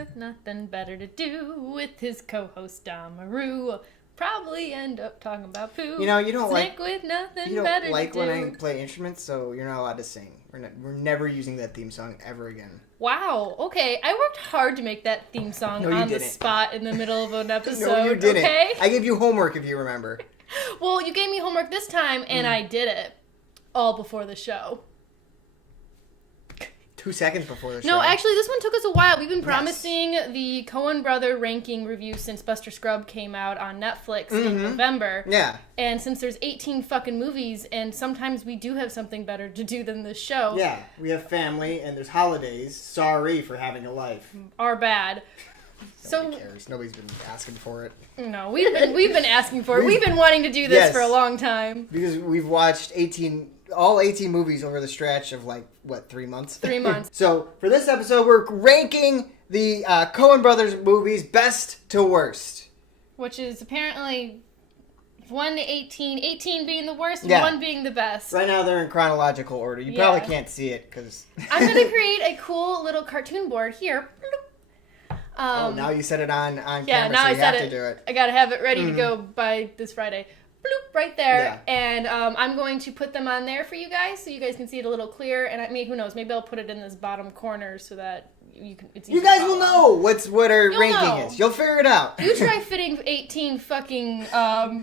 with nothing better to do with his co-host Damaru. Probably end up talking about poo. You know, you don't Snack with nothing you don't better like to when do. I play instruments, so you're not allowed to sing. We're never using that theme song ever again. Wow. Okay, I worked hard to make that theme song No, you on the didn't. spot in the middle of an episode. No, you didn't. Okay? I gave you homework if you remember. Well, you gave me homework this time, and I did it all before the show. 2 seconds before the show. No, actually, this one took us a while. We've been promising the Coen Brothers ranking review since Buster Scrub came out on Netflix in November. Yeah. And since there's 18 fucking movies, and sometimes we do have something better to do than this show. Yeah, we have family, and there's holidays. Sorry for having a life. Are bad. Nobody cares. Nobody's been asking for it. No, we've been asking for it. We've been wanting to do this for a long time. Because we've watched all 18 movies over the stretch of 3 months? 3 months. So for this episode, we're ranking the Coen Brothers movies best to worst. Which is apparently 1 to 18. 18 being the worst, Yeah. 1 being the best. Right now they're in chronological order. You probably can't see it because... I'm going to create a cool little cartoon board here. now you set it on camera, Yeah, now so I you set have it. to do it. I gotta have it ready to go by this Friday. Bloop, right there. Yeah. And I'm going to put them on there for you guys so you guys can see it a little clearer. And who knows, maybe I'll put it in this bottom corner so that it's easy You guys to will follow. know what our You'll ranking know. is. You'll figure it out. You try fitting 18 fucking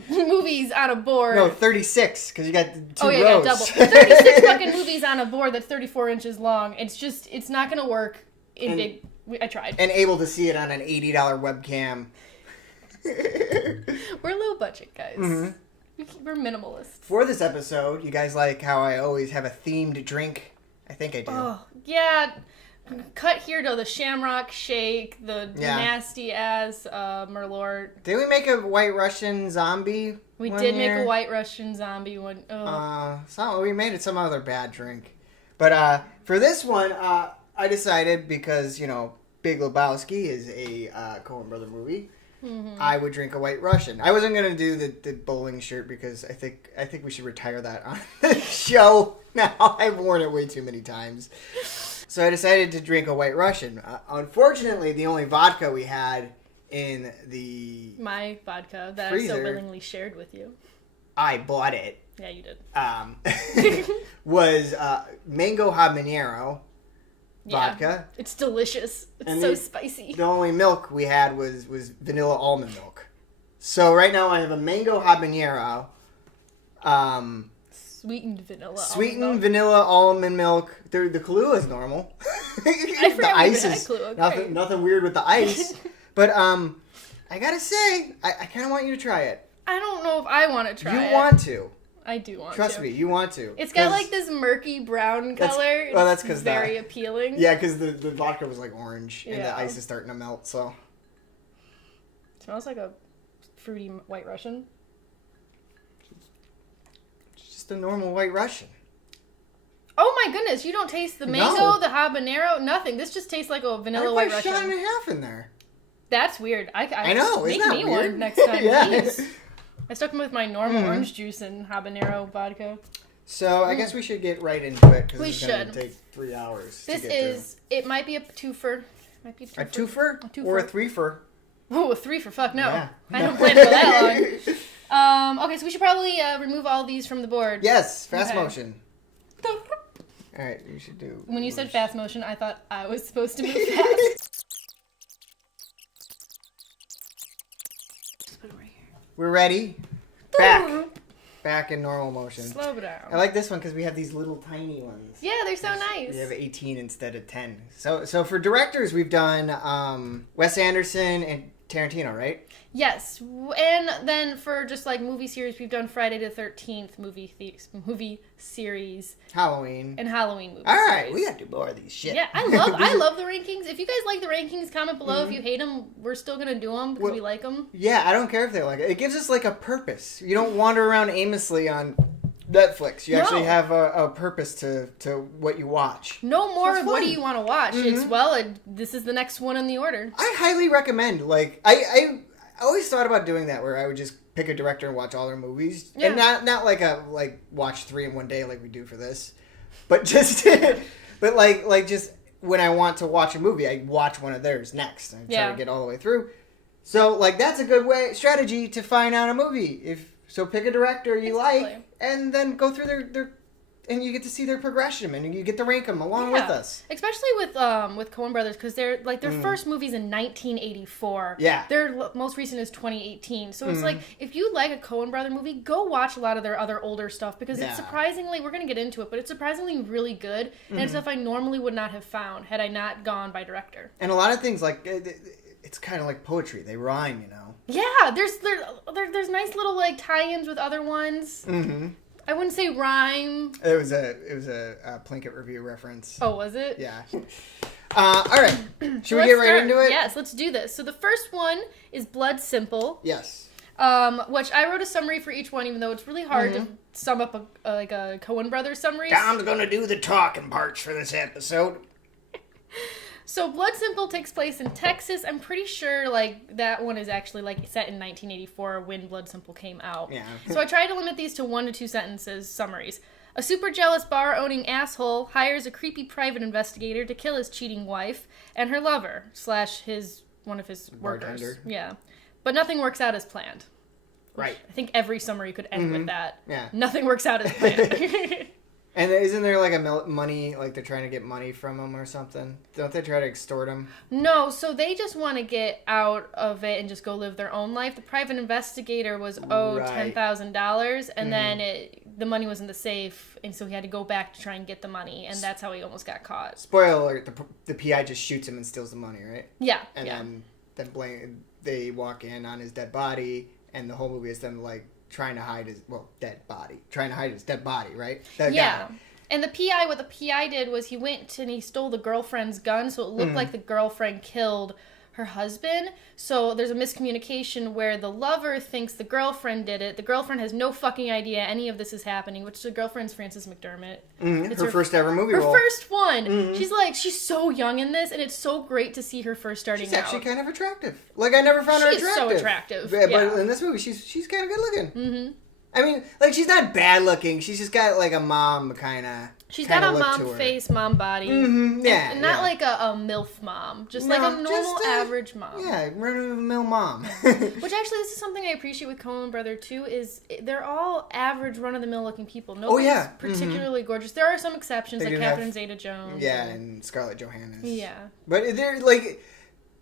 movies on a board. No, 36, because you got 2 Oh, yeah, rows. you got double. 36 fucking movies on a board that's 34 inches long. It's not gonna work in big... I tried. And able to see it on an $80 webcam. We're low budget, guys. We're minimalist. For this episode, you guys like how I always have a themed drink? I think I do. Oh, yeah. Cut here to the Shamrock Shake, the nasty ass Merlot. Did we make a White Russian zombie? We one did year? make a White Russian zombie one. We made it some other bad drink. But for this one, I decided because, Big Lebowski is a Coen Brothers movie. I would drink a White Russian. I wasn't gonna do the bowling shirt because I think we should retire that on the show now. I've worn it way too many times. So I decided to drink a White Russian. Unfortunately, the only vodka we had in my vodka that freezer, I so willingly shared with you. I bought it. Yeah, you did. Was mango habanero vodka. It's delicious. It's And so spicy. The only milk we had was vanilla almond milk. So right now I have a mango habanero, Sweetened vanilla. sweetened vanilla almond milk. The Kahlua is normal. I forgot the ice we had is Kahlua. nothing weird with the ice. But I gotta say, I kind of want you to try it. I don't know if I want to try it. You want to. I do want to. Trust me, you want to. It's got this murky brown color. That's because very appealing. Yeah, because the vodka was orange and the Yeah. ice is starting to melt. So It smells like a fruity White Russian. it's just a normal White Russian. Oh my goodness! You don't taste the mango, No. the habanero, nothing. This just tastes like a vanilla I White put a shot Russian. and a half in there. That's weird. I know. Make Isn't that me weird? one next time, Yeah. please. I stuck them with my normal orange juice and habanero vodka. So I guess we should get right into it because We it's going to should. take 3 hours. This to get is. It might be a twofer. a twofer or a threefer. Oh, a 3 for fuck no. Yeah. I don't plan to go that long. Okay, so we should probably remove all these from the board. Yes, fast Okay. motion. All right, you should do. When you said fast motion, I thought I was supposed to move fast. Just put it right here. We're ready. Back in normal motion. Slow down. I like this one because we have these little tiny ones. Yeah, they're so nice. We have 18 instead of 10. So for directors, we've done Wes Anderson and Tarantino, right? Yes, and then for just like movie series, we've done Friday the 13th movie series Halloween. and Halloween movie All right, series. we got to do more of these shit. Yeah, I love the rankings. If you guys like the rankings, comment below. If you hate them, we're still gonna do them because we like them. Yeah, I don't care if they like it. It gives us like a purpose. You don't wander around aimlessly on Netflix. You actually have a purpose to what you watch. No more. So it's What do fun. you want to watch? It's this is the next one in the order. I highly recommend. Like I always thought about doing that, where I would just pick a director and watch all their movies, and not like watch 3 in one day like we do for this, but just but like just when I want to watch a movie, I watch one of theirs next. I try to get all the way through. So, like, that's a good strategy to find out a movie. So pick a director you like, and then go through their and you get to see their progression, and you get to rank them along with us. Especially with Coen Brothers, because they're like their first movie's in 1984. Yeah. Their most recent is 2018. So it's like, if you like a Coen Brother movie, go watch a lot of their other older stuff, because it's surprisingly, we're going to get into it, but it's surprisingly really good, and it's stuff I normally would not have found had I not gone by director. And a lot of things, like, it's kind of like poetry. They rhyme, you know? Yeah, there's nice little, like, tie-ins with other ones. Mm-hmm. I wouldn't say rhyme. It was a Plinkett review reference. Oh, was it? Yeah. All right. Should we get right into it? Yes, let's do this. So the first one is Blood Simple. Yes. Which I wrote a summary for each one, even though it's really hard to sum up a Coen Brothers summary. Tom's going to do the talking parts for this episode. So Blood Simple takes place in Texas. I'm pretty sure, like, that one is actually, like, set in 1984 when Blood Simple came out. Yeah. So I tried to limit these to 1 to 2 sentences summaries. A super jealous bar-owning asshole hires a creepy private investigator to kill his cheating wife and her lover / one of his workers. Bartender. Yeah. But nothing works out as planned. Right. I think every summary could end with that. Yeah. Nothing works out as planned. And isn't there, like, money, like, they're trying to get money from him or something? Don't they try to extort him? No, so they just want to get out of it and just go live their own life. The private investigator was owed $10,000, and then the money was in the safe, and so he had to go back to try and get the money, and that's how he almost got caught. Spoiler alert, the PI just shoots him and steals the money, right? Yeah. And then they walk in on his dead body, and the whole movie is them, like, trying to hide his dead body, right? Yeah. And what the PI did was he went and he stole the girlfriend's gun, so it looked like the girlfriend killed her husband. So there's a miscommunication where the lover thinks the girlfriend did it. The girlfriend has no fucking idea any of this is happening, which the girlfriend's Frances McDermott. It's her first ever movie role. Her first one. She's so young in this, and it's so great to see her first starting out. She's actually kind of attractive. Like, I never found her attractive. She's so attractive. But in this movie, she's kind of good looking. Mm-hmm. I mean, like, she's not bad looking. She's just got, like, a mom kind of. She's got a mom face, mom body. Mm-hmm. Yeah. And not like a MILF mom. Just like a normal, average mom. Yeah, run-of-the-mill mom. Which actually, this is something I appreciate with Coen Brothers, too, is they're all average, run-of-the-mill looking people. Nobody's particularly gorgeous. There are some exceptions, like Catherine Zeta-Jones. Yeah, and Scarlett Johansson. Yeah. But they're, like...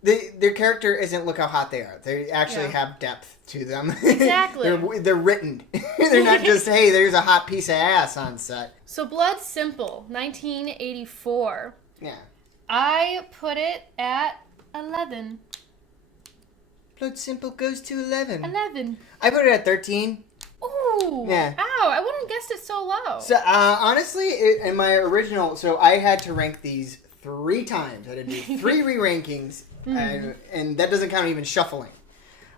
Their character isn't look how hot they are. They actually have depth to them. Exactly. they're written. They're not just, hey, there's a hot piece of ass on set. So Blood Simple, 1984. Yeah. I put it at 11. Blood Simple goes to 11. 11. I put it at 13. Ooh. Yeah. Ow, I wouldn't have guessed it so low. So, honestly, in my original... So, I had to rank these 3 times. I had to do 3 re-rankings. And that doesn't count even shuffling.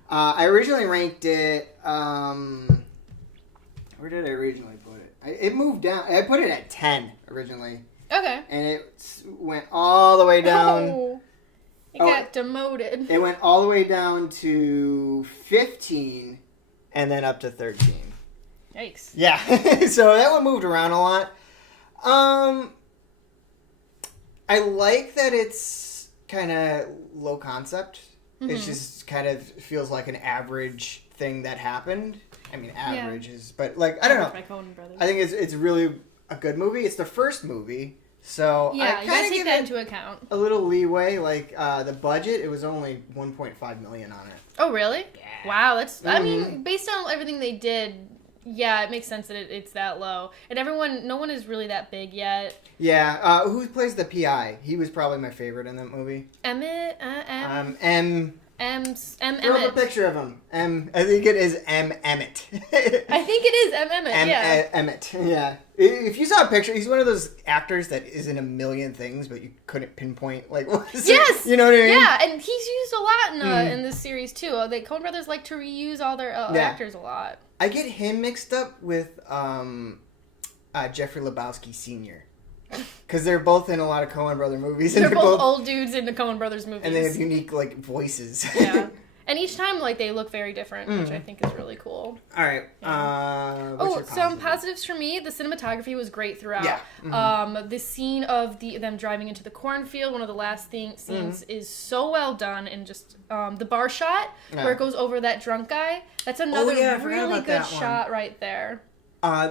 I originally ranked it... where did I originally put it? It moved down. I put it at 10 originally. Okay. And it went all the way down. Oh, it got demoted. It went all the way down to 15 and then up to 13. Yikes. Yeah. So that one moved around a lot. I like that it's kind of low concept. Mm-hmm. It just kind of feels like an average thing that happened. I mean, average is, but like, I don't know. By Coen Brothers. I think it's really a good movie. It's the first movie, so yeah, I you gotta take that into it account. a little leeway. Like the budget, it was only $1.5 million on it. Oh, really? Yeah. Wow, that's. I mean, based on everything they did. Yeah, it makes sense that it's that low. And no one is really that big yet. Yeah, who plays the PI? He was probably my favorite in that movie. Emmett? Throw up a picture of him. I think it is M. Emmett. I think it is M. Emmett, yeah. Emmett, yeah. If you saw a picture, he's one of those actors that is in a million things, but you couldn't pinpoint, like, what is yes! it? You know what I mean? Yeah, and he's used a lot in this series, too. The Coen Brothers like to reuse all their actors a lot. I get him mixed up with Jeffrey Lebowski Sr. Because they're both in a lot of Coen Brother movies. And they're both old dudes in the Coen Brothers movies. And they have unique, like, voices. Yeah. And each time, like, they look very different, which I think is really cool. All right. Yeah. Some positives for me. The cinematography was great throughout. Yeah. The scene of them driving into the cornfield, one of the last scenes, is so well done. And just the bar shot where it goes over that drunk guy. That's another really good shot right there.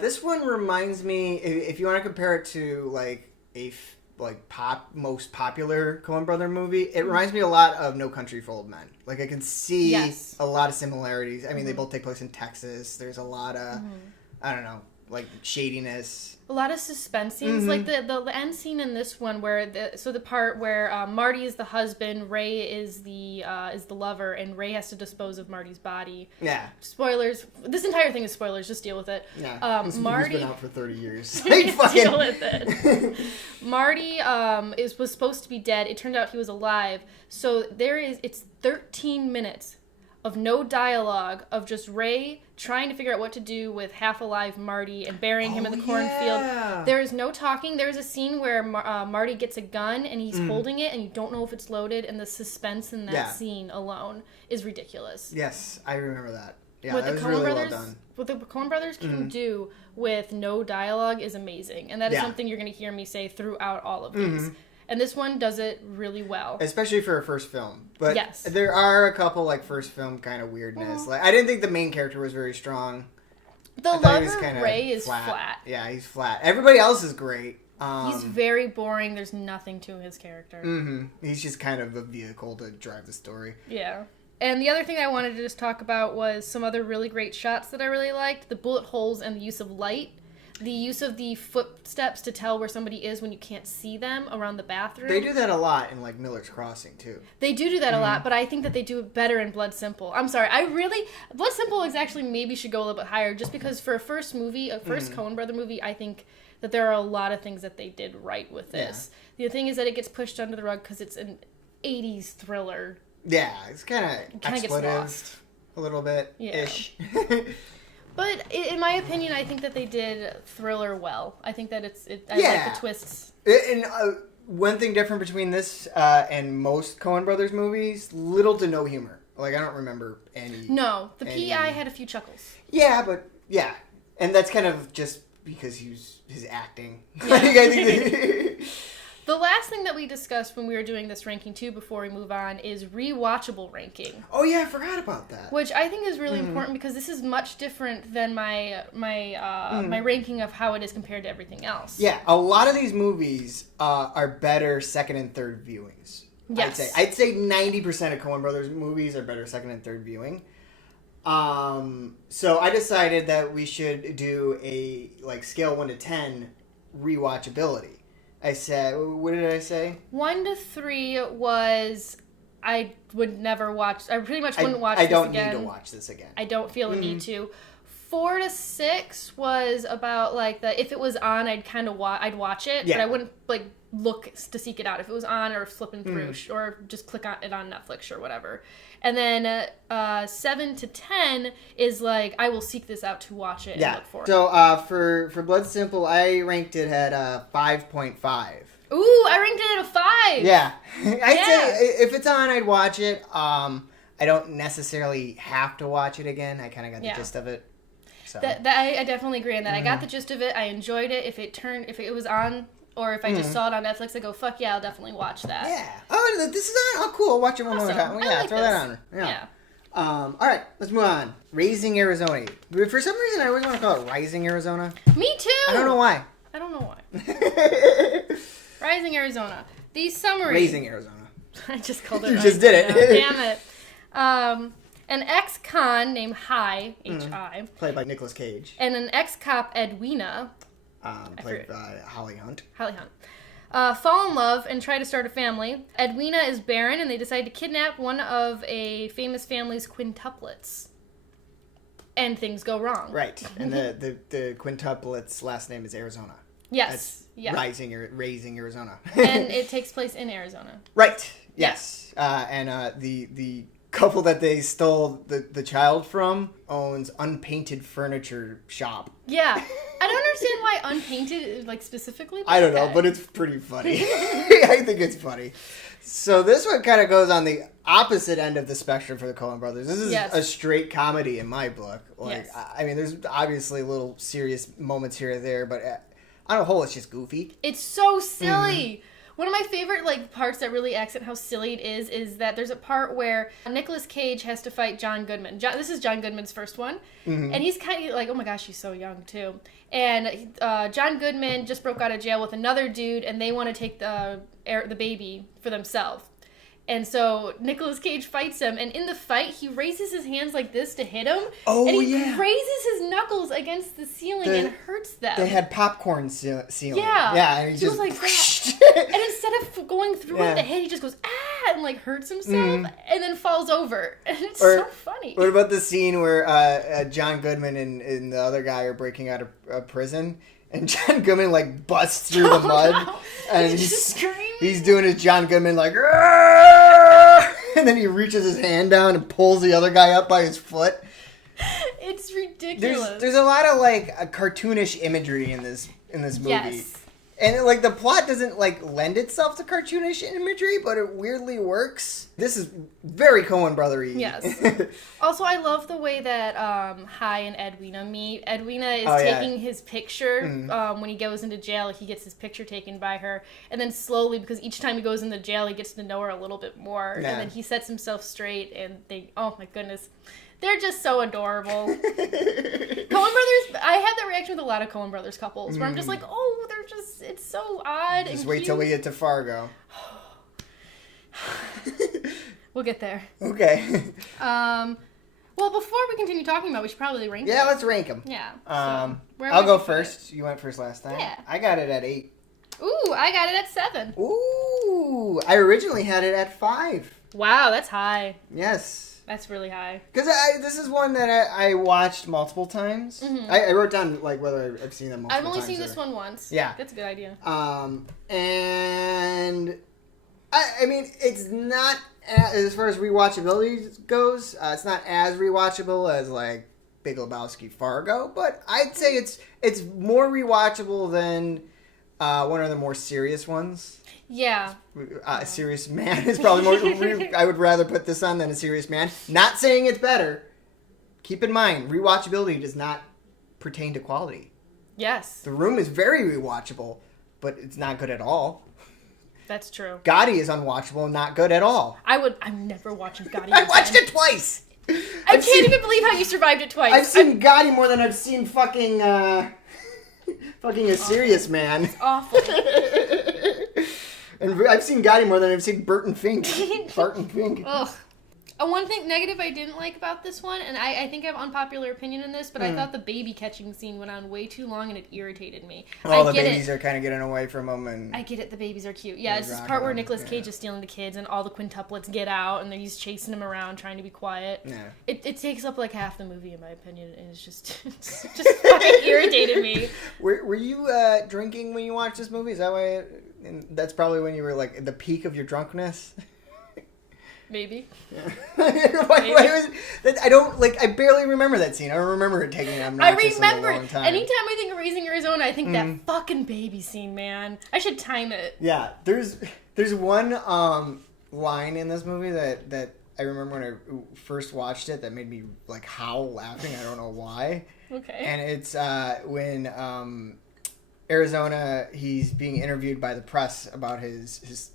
This one reminds me, if you want to compare it to, like, most popular Coen Brother movie, it reminds me a lot of No Country for Old Men. Like, I can see a lot of similarities. I mean, they both take place in Texas. There's a lot of, I don't know, like, shadiness. A lot of suspense scenes, like the end scene in this one, where the part where Marty is the husband, Ray is the lover, and Ray has to dispose of Marty's body. Yeah. Spoilers. This entire thing is spoilers. Just deal with it. Yeah. This movie's been out for 30 years. Deal with it. Marty was supposed to be dead. It turned out he was alive. So it's 13 minutes of no dialogue, of just Ray trying to figure out what to do with half-alive Marty and burying him in the cornfield. There is no talking. There's a scene where Marty gets a gun and he's holding it and you don't know if it's loaded, and the suspense in that scene alone is ridiculous. Yes, I remember that. Yeah, what that was really well done. What the Coen Brothers can do with no dialogue is amazing, and that is something you're going to hear me say throughout all of these. And this one does it really well. Especially for a first film. But there are a couple, like, first film kind of weirdness. Like, I didn't think the main character was very strong. The lover, Ray, is flat. Yeah, he's flat. Everybody else is great. He's very boring. There's nothing to his character. He's just kind of a vehicle to drive the story. Yeah. And the other thing I wanted to just talk about was some other really great shots that I really liked. The bullet holes and the use of light. The use of the footsteps to tell where somebody is when you can't see them around the bathroom. They do that a lot in, like, Miller's Crossing, too. They do that a lot, but I think that they do it better in Blood Simple. I'm sorry. Blood Simple is actually maybe should go a little bit higher, just because for a first Coen Brother movie, I think that there are a lot of things that they did right with this. Yeah. The thing is that it gets pushed under the rug because it's an 80s thriller. Yeah, it's kind of expletive a little bit-ish. Yeah. But in my opinion, I think that they did Thriller well. I think that I like the twists. And one thing different between this and most Coen Brothers movies, little to no humor. Like, I don't remember any. No, the PI had a few chuckles. Yeah, but yeah. And that's kind of just because his acting. Yeah. I think the last thing that we discussed when we were doing this ranking, too, before we move on, is rewatchable ranking. Oh, yeah, I forgot about that. Which I think is really important because this is much different than my ranking of how it is compared to everything else. Yeah, a lot of these movies are better second and third viewings. Yes. I'd say 90% of Coen Brothers movies are better second and third viewing. So I decided that we should do a, like, scale 1 to 10 rewatchability. I said, what did I say? 1 to 3 was, I would never watch, I pretty much wouldn't watch this again. I don't need to watch this again. I don't feel a need to. 4 to 6 was about, like, if it was on, I'd watch it, but I wouldn't, like, look to seek it out. If it was on or flipping through, or just click on it on Netflix or whatever. And then 7 to 10 is like, I will seek this out to watch it and look for it. So for Blood Simple, I ranked it at 5.5. Ooh, I ranked it at a 5. Yeah. I'd say if it's on, I'd watch it. I don't necessarily have to watch it again. I kind of got the gist of it. So. I definitely agree on that. I got the gist of it. I enjoyed it. If it was on, or if I just saw it on Netflix, I go, fuck yeah, I'll definitely watch that. Yeah. Oh, this is on? Oh, cool. I'll watch it one more time. Yeah, like throw that on. Yeah. All right, let's move on. Raising Arizona. For some reason, I always want to call it Rising Arizona. Me too. I don't know why. Rising Arizona. The summary. Raising Arizona. I just called it. You just did it. Damn it. An ex-con named Hi, H-I. Played by Nicolas Cage. And an ex-cop, Edwina. Played by Holly Hunt. Fall in love and try to start a family. Edwina is barren, and they decide to kidnap one of a famous family's quintuplets. And things go wrong. Right. And the quintuplet's last name is Arizona. Yes. Raising Arizona. And it takes place in Arizona. Right. Yes. And the couple that they stole the child from owns Unpainted Furniture Shop. Yeah. I don't understand why unpainted, like, specifically. I don't know, but it's pretty funny. I think it's funny. So this one kind of goes on the opposite end of the spectrum for the Coen Brothers. This is Yes. a straight comedy in my book. Like, Yes. I mean, there's obviously little serious moments here or there, but on a whole, it's just goofy. It's so silly. One of my favorite parts that really accent how silly it is that there's a part where Nicolas Cage has to fight John Goodman. This is John Goodman's first one, and he's kind of like, oh my gosh, he's so young too. And John Goodman just broke out of jail with another dude, and they want to take the baby for themselves. And so Nicolas Cage fights him, and in the fight, he raises his hands like this to hit him. Oh, and he yeah. raises his knuckles against the ceiling and hurts them. They had popcorn ceiling. Yeah. Yeah, and he just... was like that. And instead of going through with the head, he just goes, ah, and like hurts himself, and then falls over. And it's so funny. What about the scene where John Goodman and the other guy are breaking out of prison? And John Goodman, like, busts through the mud. No. And He's just screaming. He's doing his John Goodman, like, "Arr!" And then he reaches his hand down and pulls the other guy up by his foot. It's ridiculous. There's a lot of, like, a cartoonish imagery in this movie. Yes. And, like, the plot doesn't, like, lend itself to cartoonish imagery, but it weirdly works. This is very Coen Brother-y. Yes. Also, I love the way that Hi and Edwina meet. Edwina is taking his picture when he goes into jail. He gets his picture taken by her. And then slowly, because each time he goes into jail, he gets to know her a little bit more. Yeah. And then he sets himself straight, and they, oh my goodness. They're just so adorable. Coen Brothers, I have that reaction with a lot of Coen Brothers couples, where I'm just like, oh, they're just, it's so odd and Just wait till we get to Fargo. We'll get there. Okay. Well, before we continue talking about it, we should probably rank Yeah, it. let's rank them. Yeah. I'll go first. You went first last time. Yeah. I got it at 8. Ooh, I got it at 7. Ooh, I originally had it at 5. Wow, that's high. Yes. That's really high. Because this is one that I watched multiple times. Mm-hmm. I wrote down like whether I've seen them multiple times. I've only seen this one once. Yeah. That's a good idea. And I mean, it's not, as far as rewatchability goes, it's not as rewatchable as like Big Lebowski, Fargo, but I'd say it's more rewatchable than one of the more serious ones. Yeah. A Serious Man is probably more... I would rather put this on than A Serious Man. Not saying it's better. Keep in mind, rewatchability does not pertain to quality. Yes. The Room is very rewatchable, but it's not good at all. That's true. Gotti is unwatchable and not good at all. I'm never watching Gotti. I watched it twice! I can't even believe how you survived it twice. I've seen Gotti more than I've seen fucking A Serious Man. It's awful. And I've seen Gotti more than I've seen Barton Fink. Barton Fink. Ugh. One thing negative I didn't like about this one, and I think I have unpopular opinion in this, but I thought the baby catching scene went on way too long and it irritated me. All the babies are kind of getting away from them. And I get it, the babies are cute. Yeah, it's this part where Nicolas Cage is stealing the kids and all the quintuplets get out and then he's chasing them around trying to be quiet. Yeah. It takes up like half the movie in my opinion, and it's just fucking irritated me. Were you drinking when you watched this movie? Is that why? That's probably when you were like at the peak of your drunkenness. Maybe. Yeah. I barely remember that scene. I don't remember it taking obnoxiously a long time. Anytime I think of Raising Arizona, I think that fucking baby scene, man. I should time it. Yeah, there's one line in this movie that I remember when I first watched it that made me like howl laughing. I don't know why. Okay. And it's when Arizona, he's being interviewed by the press about his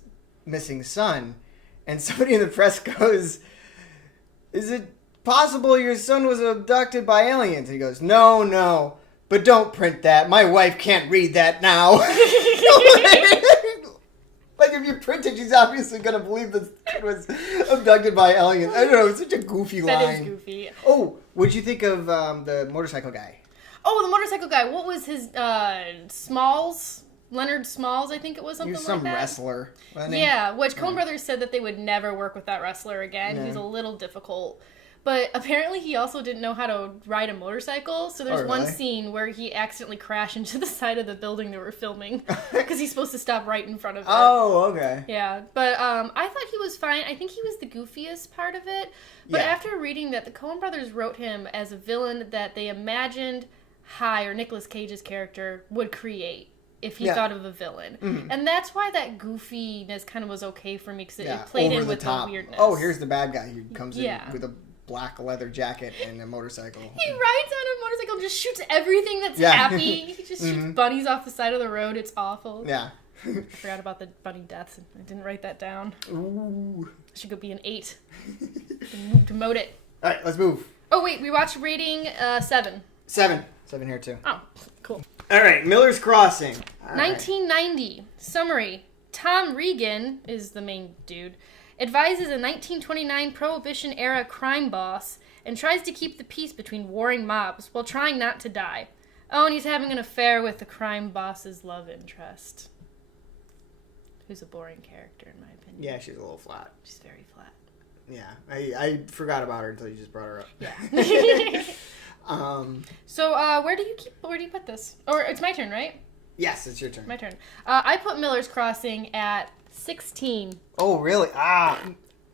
missing son. And somebody in the press goes, "Is it possible your son was abducted by aliens?" And he goes, No, but don't print that. My wife can't read that now." Like, if you print it, she's obviously going to believe that it was abducted by aliens. I don't know, it's such a goofy line. That is goofy. Oh, what'd you think of the motorcycle guy? Oh, the motorcycle guy. What was his, Smalls? Leonard Smalls, I think it was, something like that. He was some wrestler. Yeah, which Coen Brothers said that they would never work with that wrestler again. Yeah. He's a little difficult. But apparently he also didn't know how to ride a motorcycle. So there's one scene where he accidentally crashed into the side of the building they were filming. Because he's supposed to stop right in front of it. Oh, okay. Yeah, but I thought he was fine. I think he was the goofiest part of it. But after reading that, the Coen Brothers wrote him as a villain that they imagined Hi, or Nicolas Cage's character, would create. if he thought of a villain. Mm-hmm. And that's why that goofiness kind of was okay for me, because it played in with the weirdness. Oh, here's the bad guy who comes in with a black leather jacket and a motorcycle. He rides on a motorcycle and just shoots everything that's happy. He just shoots bunnies off the side of the road. It's awful. Yeah. I forgot about the bunny deaths. I didn't write that down. Ooh. Should go be an 8. Demote it. All right, let's move. Oh, wait. We watched rating 7. 7 here, too. Oh, cool. All right, Miller's Crossing. 1990. Right. Summary. Tom Regan is the main dude. Advises a 1929 Prohibition-era crime boss and tries to keep the peace between warring mobs while trying not to die. Oh, and he's having an affair with the crime boss's love interest. Who's a boring character, in my opinion. Yeah, she's a little flat. She's very flat. Yeah, I forgot about her until you just brought her up. Yeah. So, where do you put this? Or it's my turn, right? Yes, it's your turn. My turn. I put Miller's Crossing at 16. Oh, really?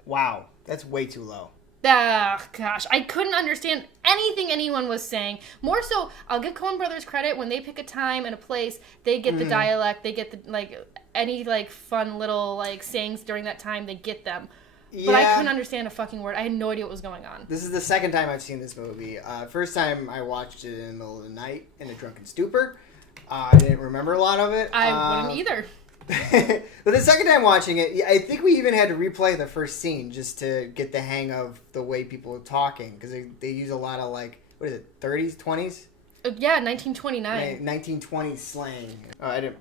Wow. That's way too low. Gosh, I couldn't understand anything anyone was saying. More so, I'll give Coen Brothers credit when they pick a time and a place, they get the dialect, they get the, any, fun little, sayings during that time, they get them. Yeah. But I couldn't understand a fucking word. I had no idea what was going on. This is the second time I've seen this movie. First time I watched it in the middle of the night in a drunken stupor. I didn't remember a lot of it. I wouldn't either. But the second time watching it, I think we even had to replay the first scene just to get the hang of the way people are talking. Because they use a lot of, 30s, 20s? Yeah, 1929. 1920s slang. Oh,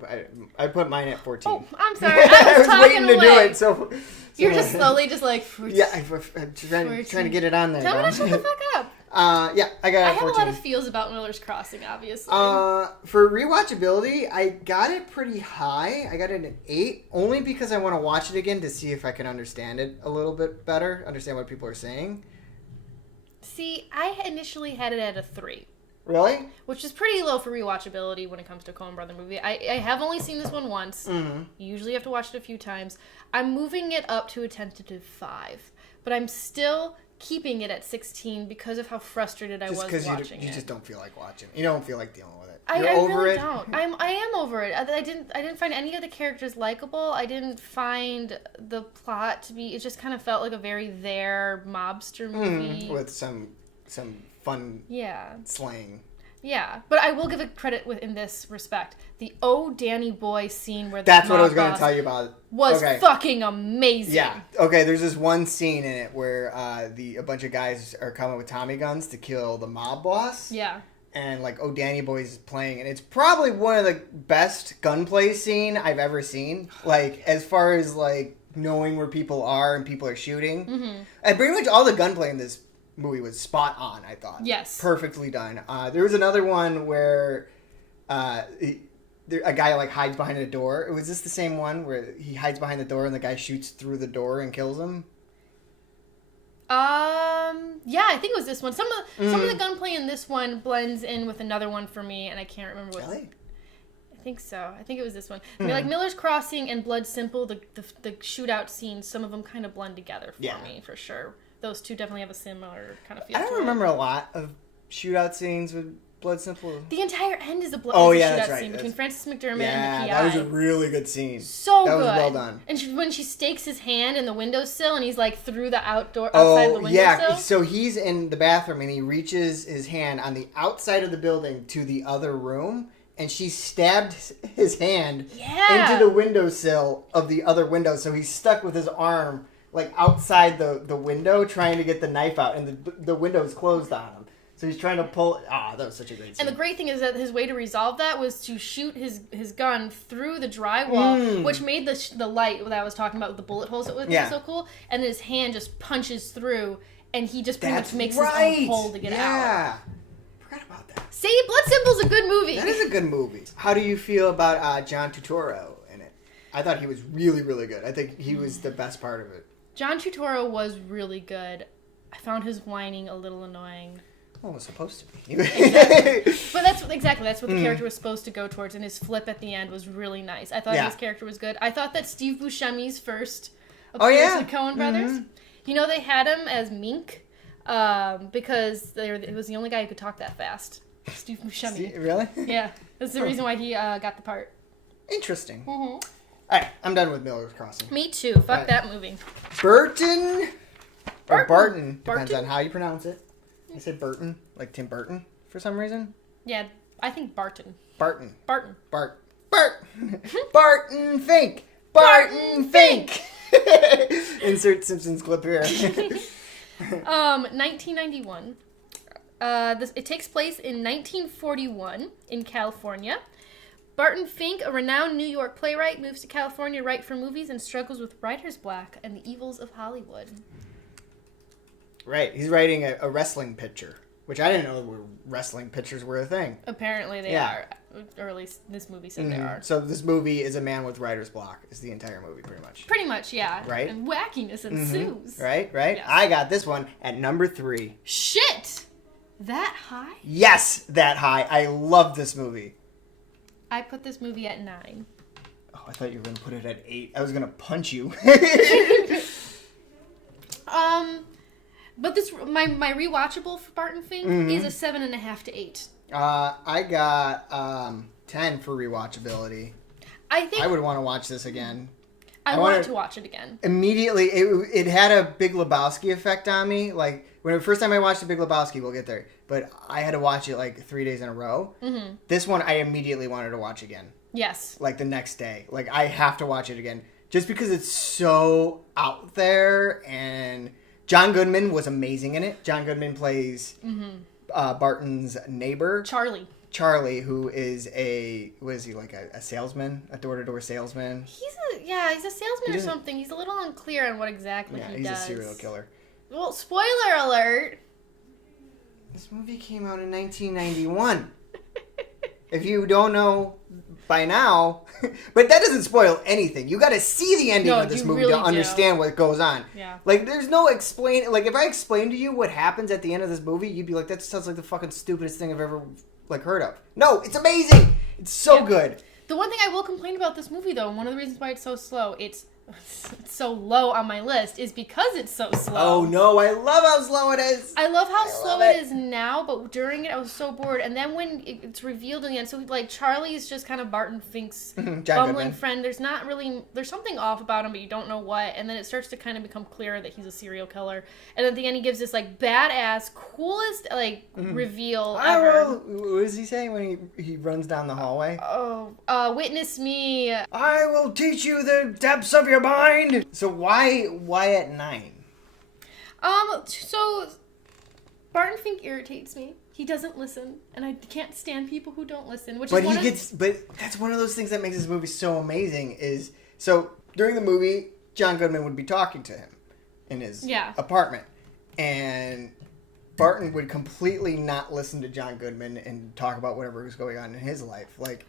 I put mine at 14. Oh, I'm sorry. I was waiting away. to do it. So you're just slowly Yeah, I'm trying to get it on there. Tell me to shut the fuck up. Yeah, I got it at 14. I have a lot of feels about Miller's Crossing, obviously. For rewatchability, I got it pretty high. I got it at 8, only because I want to watch it again to see if I can understand it a little bit better, understand what people are saying. See, I initially had it at a 3. Really? Which is pretty low for rewatchability when it comes to a Coen Brother movie. I have only seen this one once. Mm-hmm. You usually have to watch it a few times. I'm moving it up to a tentative 5. But I'm still keeping it at 16 because of how frustrated I was watching it. You just don't feel like watching it. You don't feel like dealing with it. I really don't. I am over it. I didn't find any of the characters likable. I didn't find the plot to be... It just kind of felt like a very mobster movie. With some fun slang. Yeah, but I will give it credit in this respect. The "Oh Danny Boy" scene where that's what I was going to tell you about. Was fucking amazing. Yeah. Okay. There's this one scene in it where a bunch of guys are coming with Tommy guns to kill the mob boss. Yeah. And "Oh Danny Boy's" playing, and it's probably one of the best gunplay scene I've ever seen. As far as knowing where people are and people are shooting, and pretty much all the gunplay in this movie was spot on, I thought. Yes. Perfectly done. There was another one where a guy hides behind a door. Was this the same one where he hides behind the door and the guy shoots through the door and kills him? Yeah, I think it was this one. Some of the gunplay in this one blends in with another one for me, and I can't remember what. Really? I think so. I think it was this one. I mean, Miller's Crossing and Blood Simple, the shootout scenes, some of them kind of blend together for me, for sure. Those two definitely have a similar kind of feel. I don't remember a lot of shootout scenes with Blood Simple. The entire end is a shootout scene between Frances McDermott and the PI. Yeah, that was a really good scene. So good. That was well done. And when she stakes his hand in the windowsill and he's through the outside the windowsill. Yeah, so he's in the bathroom and he reaches his hand on the outside of the building to the other room. And she stabbed his hand into the windowsill of the other window. So he's stuck with his arm outside the window trying to get the knife out. And the window's closed on him. So he's trying to pull... that was such a great scene. And the great thing is that his way to resolve that was to shoot his gun through the drywall, which made the light that I was talking about with the bullet holes that was so cool. And then his hand just punches through and he just pretty much makes his own hole to get out. Yeah. Forgot about that. See, Blood Simple's a good movie. That is a good movie. How do you feel about John Turturro in it? I thought he was really, really good. I think he was the best part of it. John Turturro was really good. I found his whining a little annoying. Well, it was supposed to be. Exactly. But that's what the character was supposed to go towards, and his flip at the end was really nice. I thought his character was good. I thought that Steve Buscemi's first appearance with Coen Brothers, they had him as Mink. Because it was the only guy who could talk that fast. Steve Buscemi. Really? Yeah. That's the reason why he got the part. Interesting. Mm-hmm. All right, I'm done with Miller's Crossing. Me too. Fuck that movie. Barton. Depends Barton? on how you pronounce it. I said Burton, like Tim Burton, for some reason. Yeah, I think Barton. Barton Fink. Barton Fink. Insert Simpsons clip here. 1991. It takes place in 1941 in California. Barton Fink, a renowned New York playwright, moves to California to write for movies and struggles with writer's block and the evils of Hollywood. Right, he's writing a wrestling picture, which I didn't know wrestling pictures were a thing. Apparently they are, or at least this movie said they are. So this movie is a man with writer's block, is the entire movie, pretty much. Pretty much, yeah. Right? And wackiness ensues. Right? Yes. I got this one at number 3. Shit! That high? Yes, that high. I love this movie. I put this movie at 9. Oh, I thought you were going to put it at 8. I was going to punch you. But this my rewatchable for Barton Fink is a 7.5 to 8. I got 10 for rewatchability. I think I would want to watch this again. I want to watch it again. Immediately, it had a Big Lebowski effect on me. Like, when the first time I watched the Big Lebowski, we'll get there. But I had to watch it like 3 days in a row. Mm-hmm. This one, I immediately wanted to watch again. Yes. Like the next day. Like, I have to watch it again. Just because it's so out there, and John Goodman was amazing in it. John Goodman plays Barton's neighbor. Charlie, who is a salesman? A door-to-door salesman? He's a salesman or something. He's a little unclear on what exactly he does. Yeah, he's a serial killer. Well, spoiler alert! This movie came out in 1991. If you don't know by now, but that doesn't spoil anything. You got to see the ending of this movie to understand what goes on. Yeah. Like, there's no explain. Like, if I explained to you what happens at the end of this movie, you'd be like, "That sounds like the fucking stupidest thing I've ever heard of." No, it's amazing. It's so good. The one thing I will complain about this movie, though, and one of the reasons why it's so slow, it's so low on my list, is because it's so slow. Oh, no. I love how slow it is. I love how slow it is now, but during it, I was so bored. And then when it's revealed again, so, like, Charlie is just kind of Barton Fink's bumbling friend. There's something off about him, but you don't know what. And then it starts to kind of become clearer that he's a serial killer. And at the end, he gives this, like, badass, coolest, like, reveal ever. What does he say when he runs down the hallway? Oh, witness me. I will teach you the depths of your mind. So why at 9? So Barton Fink irritates me. He doesn't listen, and I can't stand people who don't listen. But that's one of those things that makes this movie so amazing. Is so during the movie, John Goodman would be talking to him in his apartment, and Barton would completely not listen to John Goodman and talk about whatever was going on in his life. Like,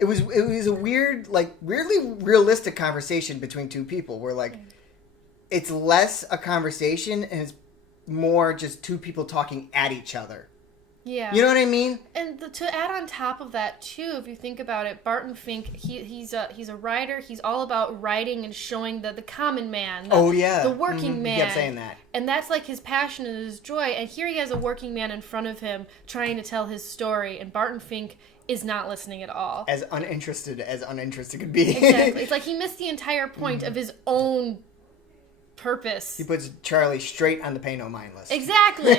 it was a weird, like, weirdly realistic conversation between two people where, like, it's less a conversation and it's more just two people talking at each other. Yeah. You know what I mean? And to add on top of that, too, if you think about it, Barton Fink, he's a writer. He's all about writing and showing the common man. The working man. He kept saying that. And that's like his passion and his joy. And here he has a working man in front of him trying to tell his story. And Barton Fink is not listening at all. As uninterested could be. Exactly. It's like he missed the entire point of his own purpose. He puts Charlie straight on the pay no mind list. Exactly.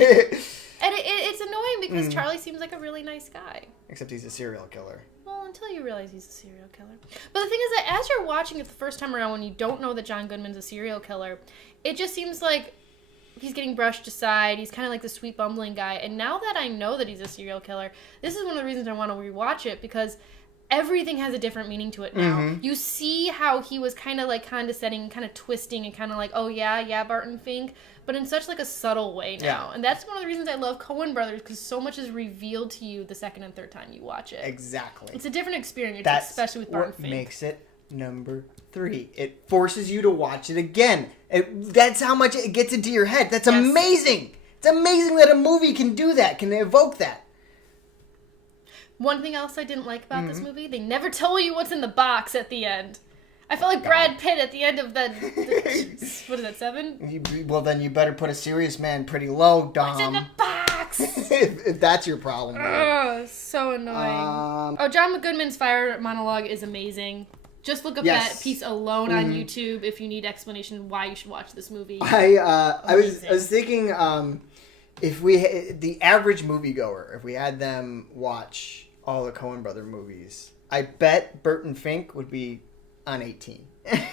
And it's annoying because Charlie seems like a really nice guy. Except he's a serial killer. Well, until you realize he's a serial killer. But the thing is that as you're watching it the first time around when you don't know that John Goodman's a serial killer, it just seems like he's getting brushed aside. He's kind of like the sweet bumbling guy. And now that I know that he's a serial killer, this is one of the reasons I want to rewatch it, because everything has a different meaning to it now. Mm-hmm. You see how he was kind of like condescending, kind of twisting, and kind of like, oh yeah, Barton Fink, but in such like a subtle way now. Yeah. And that's one of the reasons I love Coen Brothers, because so much is revealed to you the second and third time you watch it. Exactly. It's a different experience, especially with Barton Fink. What makes it number 3. It forces you to watch it again. That's how much it gets into your head. That's amazing. It's amazing that a movie can do that, can evoke that. One thing else I didn't like about this movie, they never tell you what's in the box at the end. I felt like Brad Pitt at the end of what is that, 7? Well, then you better put a serious man pretty low, Dom. What's in the box? if that's your problem. Oh, so annoying. John McGoodman's fire monologue is amazing. Just look up that piece alone on YouTube if you need explanation why you should watch this movie. I was thinking if the average moviegoer, if we had them watch all the Coen Brother movies, I bet Barton Fink would be on 18. That's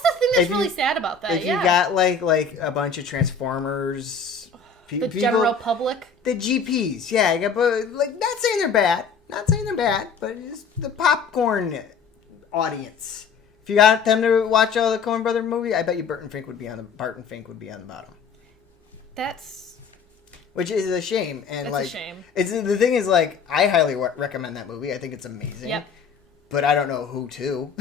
the thing that's really sad about that. If you got like a bunch of Transformers, the general public, the GPs, yeah, you got not saying they're bad, but just the popcorn audience. If you got them to watch all the Coen Brother movie, I bet you Barton Fink would be on the bottom. Which is a shame, and a shame. It's the thing is I highly recommend that movie. I think it's amazing. Yep. But I don't know who to.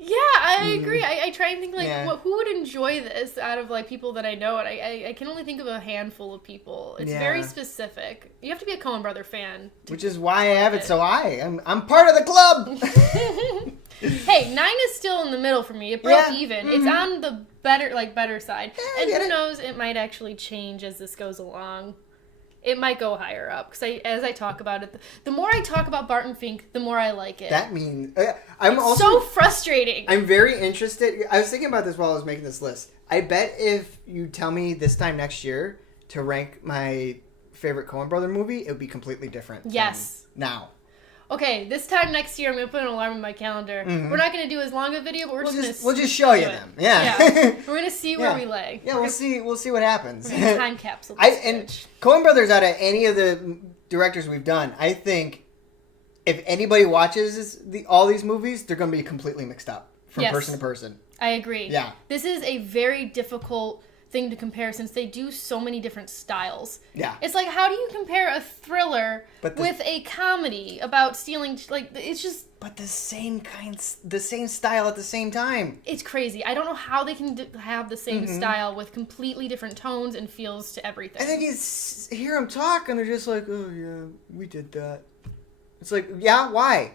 Yeah, I agree. I try and think who would enjoy this out of people that I know, and I can only think of a handful of people. It's very specific. You have to be a Coen Brother fan, which is why I have it so high. I'm part of the club. Hey, 9 is still in the middle for me. It broke even. Mm-hmm. It's on the better side, and who knows? It might actually change as this goes along. It might go higher up because as I talk about it, the more I talk about Barton Fink, the more I like it. That means it's so frustrating. I'm very interested. I was thinking about this while I was making this list. I bet if you tell me this time next year to rank my favorite Coen Brother movie, it would be completely different. Yes. Than now. Okay, this time next year, I'm going to put an alarm in my calendar. Mm-hmm. We're not going to do as long a video, but we'll just show you them. Yeah. We're going to see where we lay. Yeah, we'll see what happens. We're going to time capsule and Coen Brothers, out of any of the directors we've done, I think if anybody watches all these movies, they're going to be completely mixed up from person to person. I agree. Yeah. This is a very difficult thing to compare since they do so many different styles. Yeah. It's how do you compare a thriller with a comedy about stealing, it's just... But the same style at the same time. It's crazy. I don't know how they can have the same style with completely different tones and feels to everything. And then you hear them talk and they're just like, oh yeah, we did that. It's yeah, why?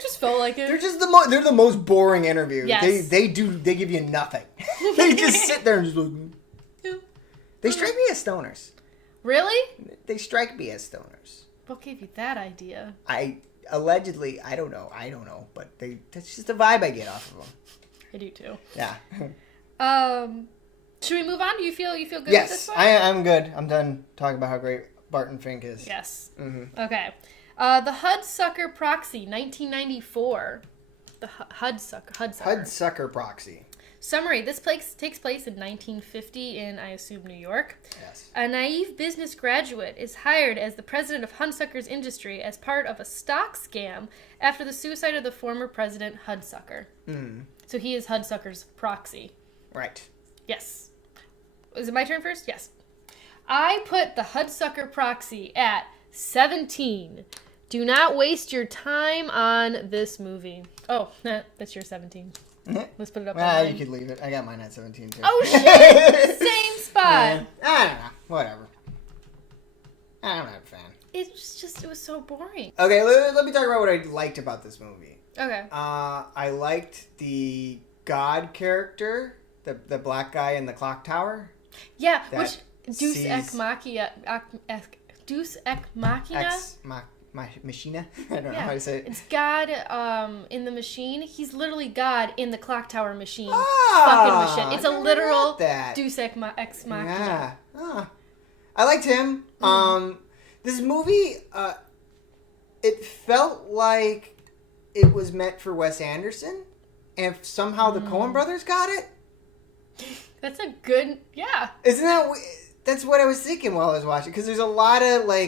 Just felt like it. They're just they're the most boring interview. Yes. They give you nothing. They just sit there and just They strike me as stoners. Really? They strike me as stoners. What gave you that idea? Allegedly, I don't know, but that's just the vibe I get off of them. I do too. Yeah. Should we move on? Do you feel good with this one? Yes, I'm good. I'm done talking about how great Barton Fink is. Yes. Mm-hmm. Okay. The Hudsucker Proxy, 1994. The Hudsucker Proxy. Summary. This takes place in 1950 in, I assume, New York. Yes. A naive business graduate is hired as the president of Hudsucker's industry as part of a stock scam after the suicide of the former president, Hudsucker. Mm. So he is Hudsucker's proxy. Right. Yes. Is it my turn first? Yes. I put the Hudsucker Proxy at 17. Do not waste your time on this movie. Oh, that's your 17. Let's put it up. You could leave it. I got mine at 17 too. Oh shit! Same spot. I don't know. Whatever. I'm not a fan. It was so boring. Okay, let me talk about what I liked about this movie. Okay. I liked the God character, the black guy in the clock tower. Yeah, which Deus Ex Machina. Deus Ex Machina? Machina? I don't know how to say it. It's God in the machine. He's literally God in the clock tower machine. Fucking machine. It's a literal Deus Ex Machina. Yeah. I liked him. Mm. This movie, it felt like it was meant for Wes Anderson. And if somehow the Coen Brothers got it. That's a good, yeah. Isn't that... That's what I was thinking while I was watching, because there's a lot of I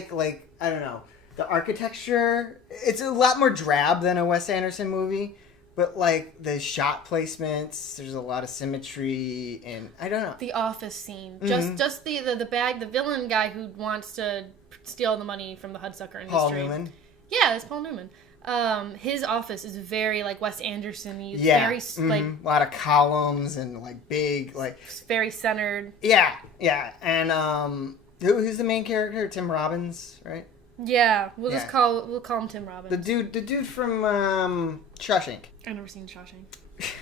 don't know, the architecture. It's a lot more drab than a Wes Anderson movie, but the shot placements. There's a lot of symmetry, and I don't know. The office scene, just the villain guy who wants to steal the money from the Hudsucker industry. Paul Newman. Yeah, it's Paul Newman. His office is very Wes Anderson-y. It's very a lot of columns and big It's very centered. Yeah. And who's the main character? Tim Robbins, right? Yeah, we'll call him Tim Robbins. The dude from Shawshank. I've never seen Shawshank.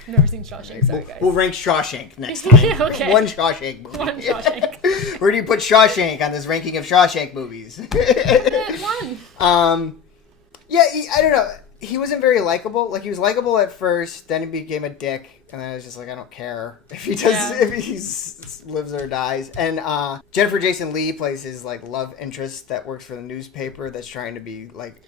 Never seen Shawshank. Sorry, guys. We'll rank Shawshank next time. Okay. One Shawshank movie. One Shawshank. Where do you put Shawshank on this ranking of Shawshank movies? One. Yeah, I don't know. He wasn't very likable. Like, he was likable at first, then he became a dick, and then I was just like, I don't care if he does, if he lives or dies. And Jennifer Jason Leigh plays his like love interest that works for the newspaper that's trying to be like,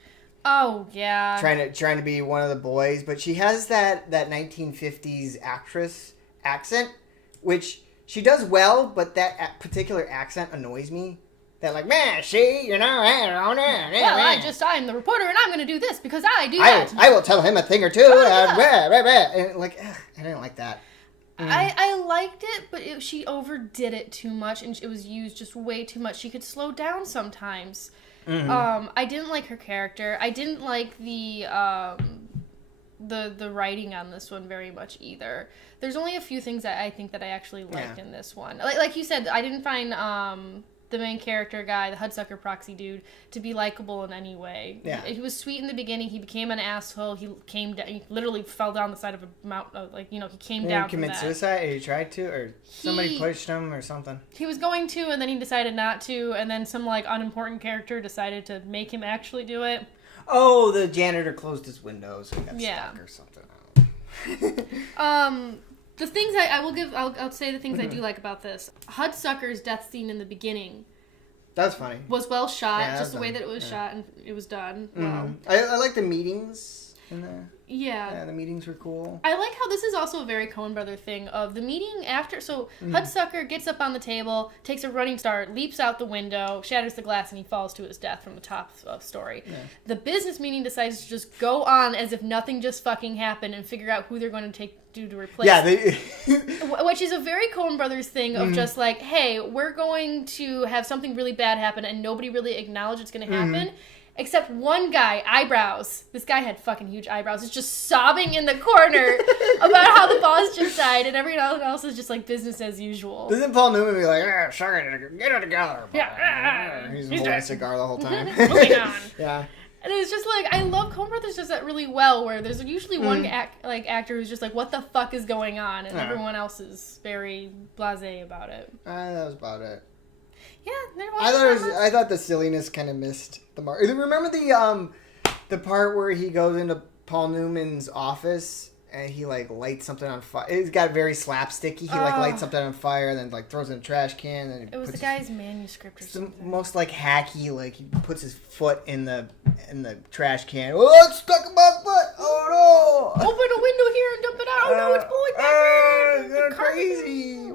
oh yeah, trying to be one of the boys, but she has that 1950s actress accent, which she does well, but that particular accent annoys me. That like, man, see, you know, I'm the reporter and I'm going to do this because I do that. I will tell him a thing or two. And like, I didn't like that. I liked it, but she overdid it too much and it was used just way too much. She could slow down sometimes. Mm-hmm. I didn't like her character. I didn't like the writing on this one very much either. There's only a few things that I think that I actually liked in this one. Like you said, I didn't find the main character guy, the Hudsucker Proxy dude, to be likable in any way. Yeah. He was sweet in the beginning. He became an asshole. He came down. He literally fell down the side of a mountain. He came down. He commit suicide? Or he tried to, or somebody pushed him, or something. He was going to, and then he decided not to, and then some like unimportant character decided to make him actually do it. Oh, the janitor closed his windows and got stuck or something. The things I'll say the things I do like about this. Hudsucker's death scene in the beginning. That's funny. Was well shot, just the way that it was shot and it was done. Well. I like the meetings in there. Yeah, the meetings were cool. I like how this is also a very Coen Brother thing of the meeting after. So Hudsucker gets up on the table, takes a running start, leaps out the window, shatters the glass, and he falls to his death from the top of story. Yeah. The business meeting decides to just go on as if nothing just fucking happened and figure out who they're going to do to replace. Yeah, which is a very Coen Brothers thing of just like, hey, we're going to have something really bad happen and nobody really acknowledge it's going to happen. Except one guy, eyebrows. This guy had fucking huge eyebrows. Is just sobbing in the corner about how the boss just died, and everyone else is just like business as usual. Doesn't Paul Newman be like, sorry, get it together? Yeah, he's holding a cigar the whole time. Moving on. Yeah. And it's just like, I love Coen Brothers does that really well, where there's usually one actor who's just like, what the fuck is going on? And everyone else is very blasé about it. That was about it. Yeah, there was. I thought the silliness kind of missed the mark. Remember the part where he goes into Paul Newman's office and he like lights something on fire? It's got very slapsticky. He like lights something on fire and then like throws it in a trash can. And it was the guy's manuscript or something. The most like hacky. Like he puts his foot in the trash can. Oh, it's stuck in my foot. Oh no! Open a window here and dump it out. Oh no, it's blowing back. Crazy.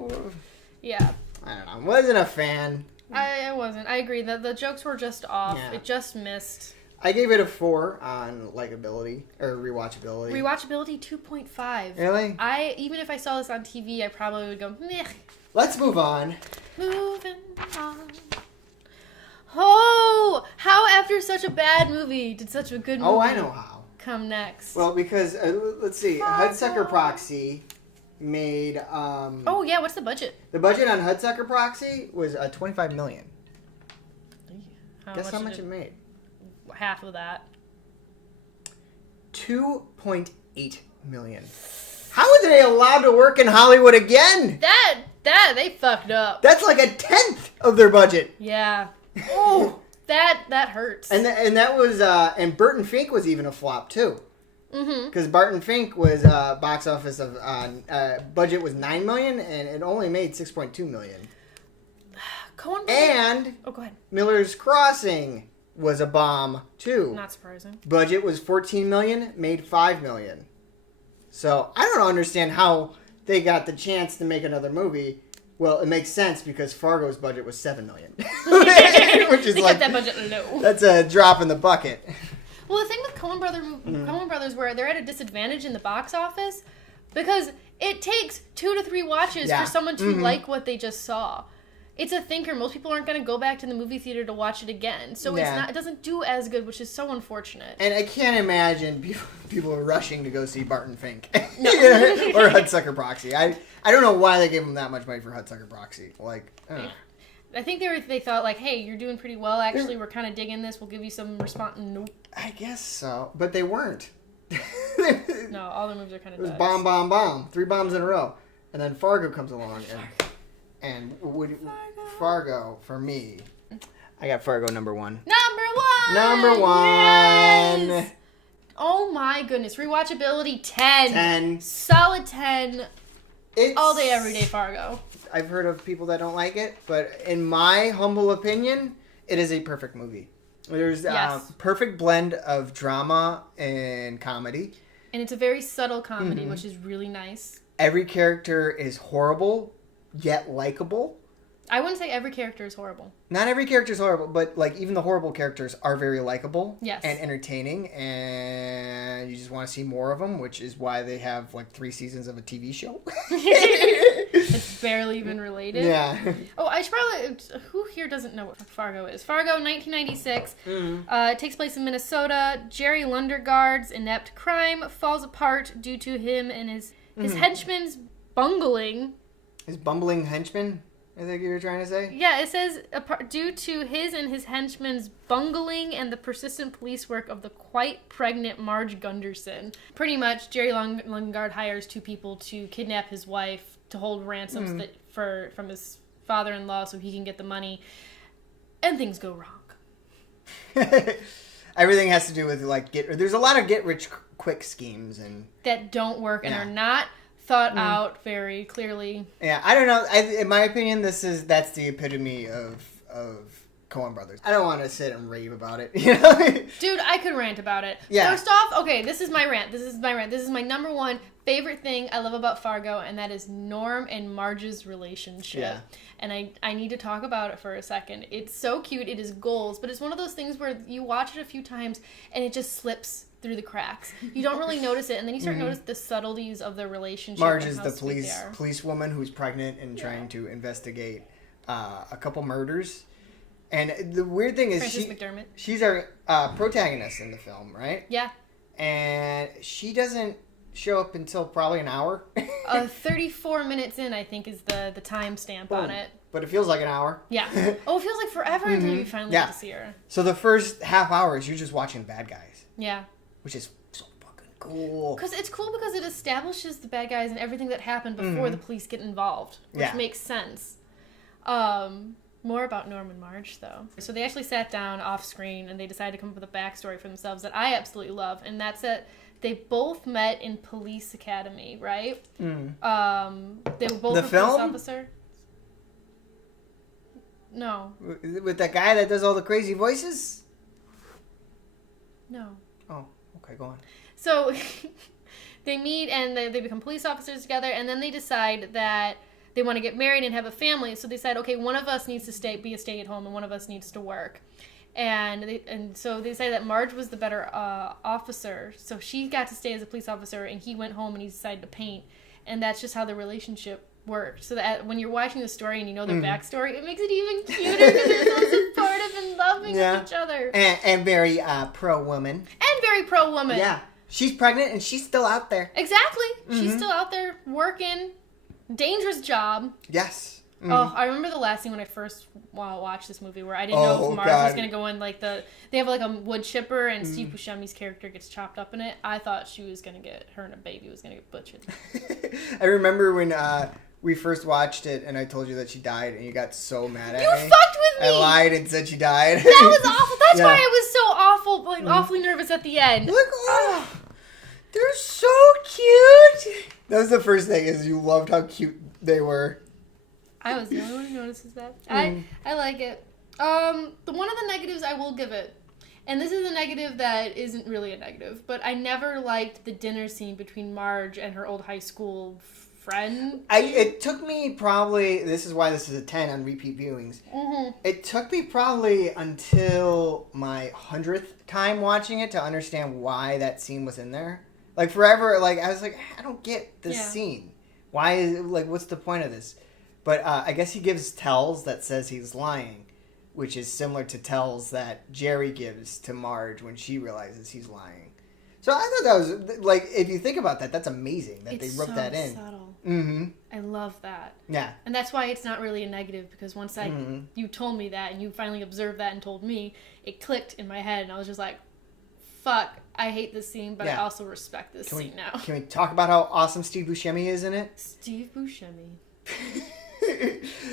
Yeah. I don't know. I wasn't a fan. I wasn't. I agree that the jokes were just off. Yeah. It just missed. I gave it a 4 on likability or rewatchability. Rewatchability 2.5. Really? Even if I saw this on TV, I probably would go meh. Let's move on. Moving on. Oh, how after such a bad movie did such a good movie? Oh, I know how. Come next. Well, because let's see, Hudsucker Proxy made. Oh yeah, what's the budget? The budget on Hudsucker Proxy was $25 million. Guess how much it made? Half of that. $2.8 million. How are they allowed to work in Hollywood again? That they fucked up. That's like 1/10 of their budget. Yeah. Oh, that hurts. And that was and Barton Fink was even a flop too. Because Barton Fink was box office of budget was $9 million and it only made $6.2 million. Coen Brothers. And go ahead. Miller's Crossing was a bomb too. Not surprising. Budget was $14 million, made $5 million. So I don't understand how they got the chance to make another movie. Well, it makes sense because Fargo's budget was $7 million, which is they like kept that budget low. That's a drop in the bucket. Well, the thing with Coen Brothers, where they're at a disadvantage in the box office, because it takes 2 to 3 watches for someone to like what they just saw. It's a thinker. Most people aren't going to go back to the movie theater to watch it again, so it doesn't do as good, which is so unfortunate. And I can't imagine people rushing to go see Barton Fink or Hudsucker Proxy. I don't know why they gave them that much money for Hudsucker Proxy. Like, I think they thought like, hey, you're doing pretty well. Actually, we're kind of digging this. We'll give you some response. Nope. I guess so, but they weren't. No, all the movies are kind of. It was bomb, bomb, bomb. 3 bombs in a row, and then Fargo comes along, and Fargo for me. I got Fargo number 1. Number 1. Yes! Oh my goodness, rewatchability 10. 10. Solid 10. It's, all day, every day, Fargo. I've heard of people that don't like it, but in my humble opinion, it is a perfect movie. There's a perfect blend of drama and comedy. And it's a very subtle comedy, which is really nice. Every character is horrible, yet likable. I wouldn't say every character is horrible. Not every character is horrible, but like even the horrible characters are very likable and entertaining, and you just want to see more of them, which is why they have like 3 seasons of a TV show. It's barely even related. Yeah. Oh, I should probably... Who here doesn't know what Fargo is? Fargo, 1996. It takes place in Minnesota. Jerry Lundegaard's inept crime falls apart due to him and his henchman's bungling. His bumbling henchman? I think you were trying to say? Yeah, it says, due to his and his henchman's bungling and the persistent police work of the quite pregnant Marge Gunderson. Pretty much, Jerry Lundegaard hires 2 people to kidnap his wife to hold ransoms from his father-in-law so he can get the money. And things go wrong. Everything has to do with, like, there's a lot of get-rich-quick schemes. And that don't work and are not... thought out very clearly. Yeah, I don't know. In my opinion, that's the epitome of Coen Brothers. I don't want to sit and rave about it, you know? Dude, I could rant about it. Yeah. First off, okay, this is my rant. This is my number 1 favorite thing I love about Fargo, and that is Norm and Marge's relationship. Yeah. And I need to talk about it for a second. It's so cute. It is goals, but it's one of those things where you watch it a few times and it just slips through the cracks. You don't really notice it, and then you start to notice the subtleties of their relationship. Marge is the police woman who's pregnant and trying to investigate a couple murders. And the weird thing is she's our protagonist in the film, right? Yeah. And she doesn't show up until probably an hour. 34 minutes in, I think, is the timestamp on it. But it feels like an hour. Yeah. Oh, it feels like forever until you finally get to see her. So the first half hour is you're just watching bad guys. Yeah. Which is so fucking cool. Because it's cool because it establishes the bad guys and everything that happened before the police get involved, which makes sense. More about Norm and Marge, though. So they actually sat down off screen and they decided to come up with a backstory for themselves that I absolutely love, and that's that they both met in police academy, right? They were both police officer. No. With that guy that does all the crazy voices? No. Oh, okay, go on. So they meet and they become police officers together, and then they decide that they want to get married and have a family. So they decide, okay, one of us needs to be a stay-at-home and one of us needs to work. And so they decided that Marge was the better officer. So she got to stay as a police officer, and he went home and he decided to paint. And that's just how the relationship worked. So that when you're watching the story and you know their backstory, it makes it even cuter because they're so supportive and loving of each other. And very pro-woman. And very pro-woman. Yeah. She's pregnant and she's still out there. Exactly. She's still out there working. Dangerous job. Yes. Oh, I remember the last scene when I first watched this movie where I didn't know if Marge was going to go in like they have like a wood chipper and Steve Buscemi's character gets chopped up in it. I thought she was going to her and a baby was going to get butchered. I remember when we first watched it and I told you that she died and you got so mad at me. You fucked with me! I lied and said she died. That was awful. That's why I was so awful, like awfully nervous at the end. Look, they're so cute. That was the first thing, is you loved how cute they were. I was the only one who notices that. I like it. One of the negatives I will give it, and this is a negative that isn't really a negative, but I never liked the dinner scene between Marge and her old high school friend. It took me probably, this is why this is a 10 on repeat viewings. It took me probably until my 100th time watching it to understand why that scene was in there. Like forever, like I was like, I don't get this scene. Why is what's the point of this? But I guess he gives tells that says he's lying, which is similar to tells that Jerry gives to Marge when she realizes he's lying. So I thought that was, like, if you think about that, that's amazing that they wrote that in. It's so subtle. Mm-hmm. I love that. Yeah. And that's why it's not really a negative, because once you told me that and you finally observed that and told me, it clicked in my head and I was just like, fuck, I hate this scene, but I Yeah. also respect this scene now. Can we talk about how awesome Steve Buscemi is in it? Steve Buscemi.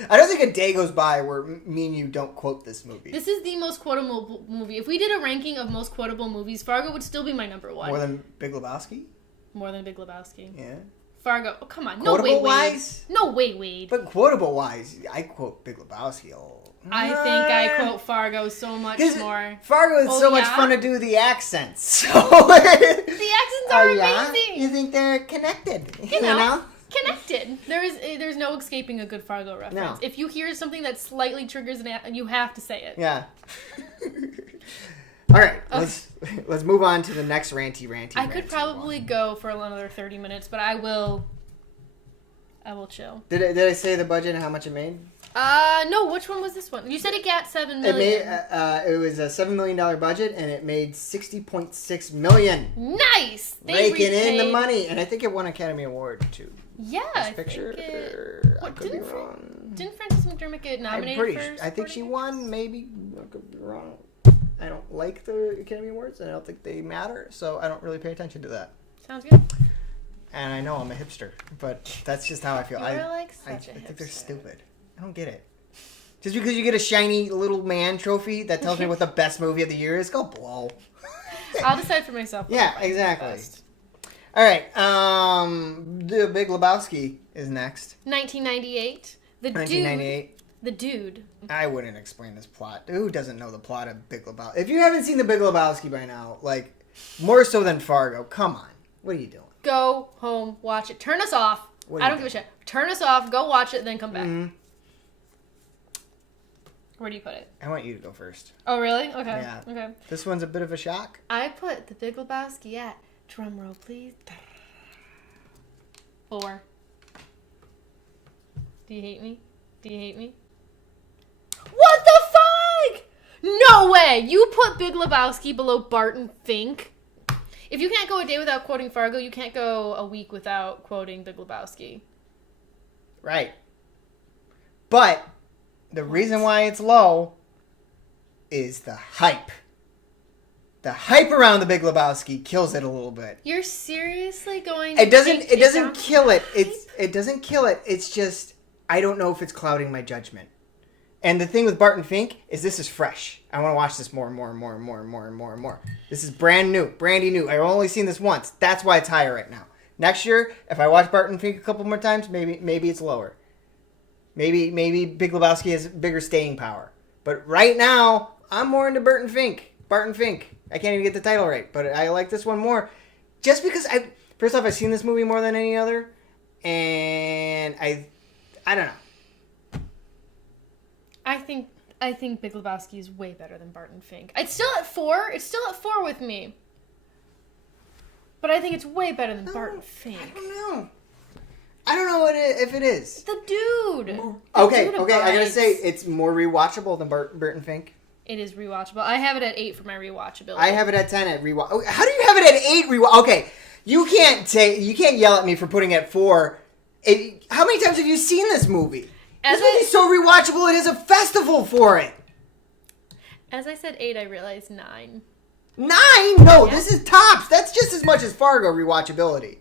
I don't think a day goes by where me and you don't quote this movie. This is the most quotable movie. If we did a ranking of most quotable movies, Fargo would still be my number one. More than Big Lebowski? More than Big Lebowski. Yeah. Fargo. Oh, come on. Quotable wise? No way, Wade. But quotable wise, I quote Big Lebowski a lot. I think I quote Fargo so much more. Fargo is so much yeah? fun to do the accents. So The accents are yeah? amazing. You think they're connected? You know? Connected. There's no escaping a good Fargo reference. No. If you hear something that slightly triggers you have to say it. Yeah. All right, let's move on to the next ranty. I could probably go for another 30 minutes, but I will chill. Did I say the budget and how much it made? No. Which one was this one? You said it got $7 million. It was a $7 million budget, and it made $60.6 million. Nice. Raking in the money, and I think it won Academy Award too. Yeah, Best Picture. I could be wrong. Didn't Frances McDormand get nominated for? I think she won. Maybe I could be wrong. I don't like the Academy Awards, and I don't think they matter, so I don't really pay attention to that. Sounds good. And I know I'm a hipster, but that's just how I feel. You're I such a hipster. think they're stupid. I don't get it. Just because you get a shiny little man trophy that tells me what the best movie of the year is, go blow. I'll decide for myself. Yeah, exactly. All right. The Big Lebowski is next. 1998. 1998. The dude. I wouldn't explain this plot. Who doesn't know the plot of Big Lebowski? If you haven't seen the Big Lebowski by now, like, more so than Fargo, come on. What are you doing? Go home, watch it. Turn us off. I don't give a shit. Turn us off, go watch it, then come back. Mm-hmm. Where do you put it? I want you to go first. Oh, really? Okay. Yeah. Okay. This one's a bit of a shock. I put the Big Lebowski at, drum roll please, 4. Do you hate me? Do you hate me? What the fuck? No way! You put Big Lebowski below Barton Fink? If you can't go a day without quoting Fargo, you can't go a week without quoting Big Lebowski. Right. But the reason why it's low is the hype. The hype around the Big Lebowski kills it a little bit. You're seriously going It doesn't down kill it. hype? It doesn't kill it. It's just I don't know if it's clouding my judgment. And the thing with Barton Fink is this is fresh. I want to watch this more and more and more and more and more and more and more. This is brand new. I've only seen this once. That's why it's higher right now. Next year, if I watch Barton Fink a couple more times, maybe it's lower. Maybe Big Lebowski has bigger staying power. But right now, I'm more into Barton Fink. I can't even get the title right, but I like this one more. Just because first off, I've seen this movie more than any other, and I don't know. I think Big Lebowski is way better than Barton Fink. It's still at 4. It's still at 4 with me. But I think it's way better than Barton Fink. I don't know if it is. The dude. Okay. I gotta say it's more rewatchable than Barton Fink. It is rewatchable. I have it at 8 for my rewatchability. I have it at 10 at rewatch. How do you have it at 8 rewatch? Okay, you can't yell at me for putting it at 4. How many times have you seen this movie? This movie's so rewatchable. It is a festival for it. As I said 8, I realized 9. 9? No, yeah. This is tops. That's just as much as Fargo rewatchability.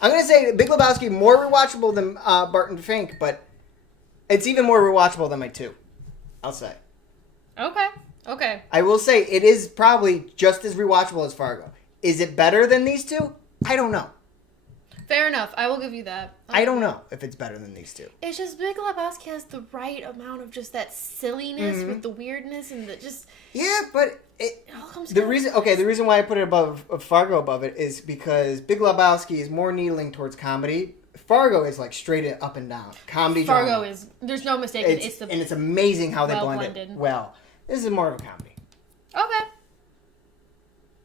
I'm gonna say Big Lebowski more rewatchable than Barton Fink, but it's even more rewatchable than my 2. I'll say. Okay. I will say it is probably just as rewatchable as Fargo. Is it better than these 2? I don't know. Fair enough. I will give you that. I don't know if it's better than these 2. It's just Big Lebowski has the right amount of just that silliness with the weirdness and the just... Yeah, but it all comes the reason why I put it above Fargo above it is because Big Lebowski is more needling towards comedy. Fargo is like straight up and down. Comedy Fargo drama. is... There's no mistake. It's amazing how they blend it well. This is more of a comedy. Okay.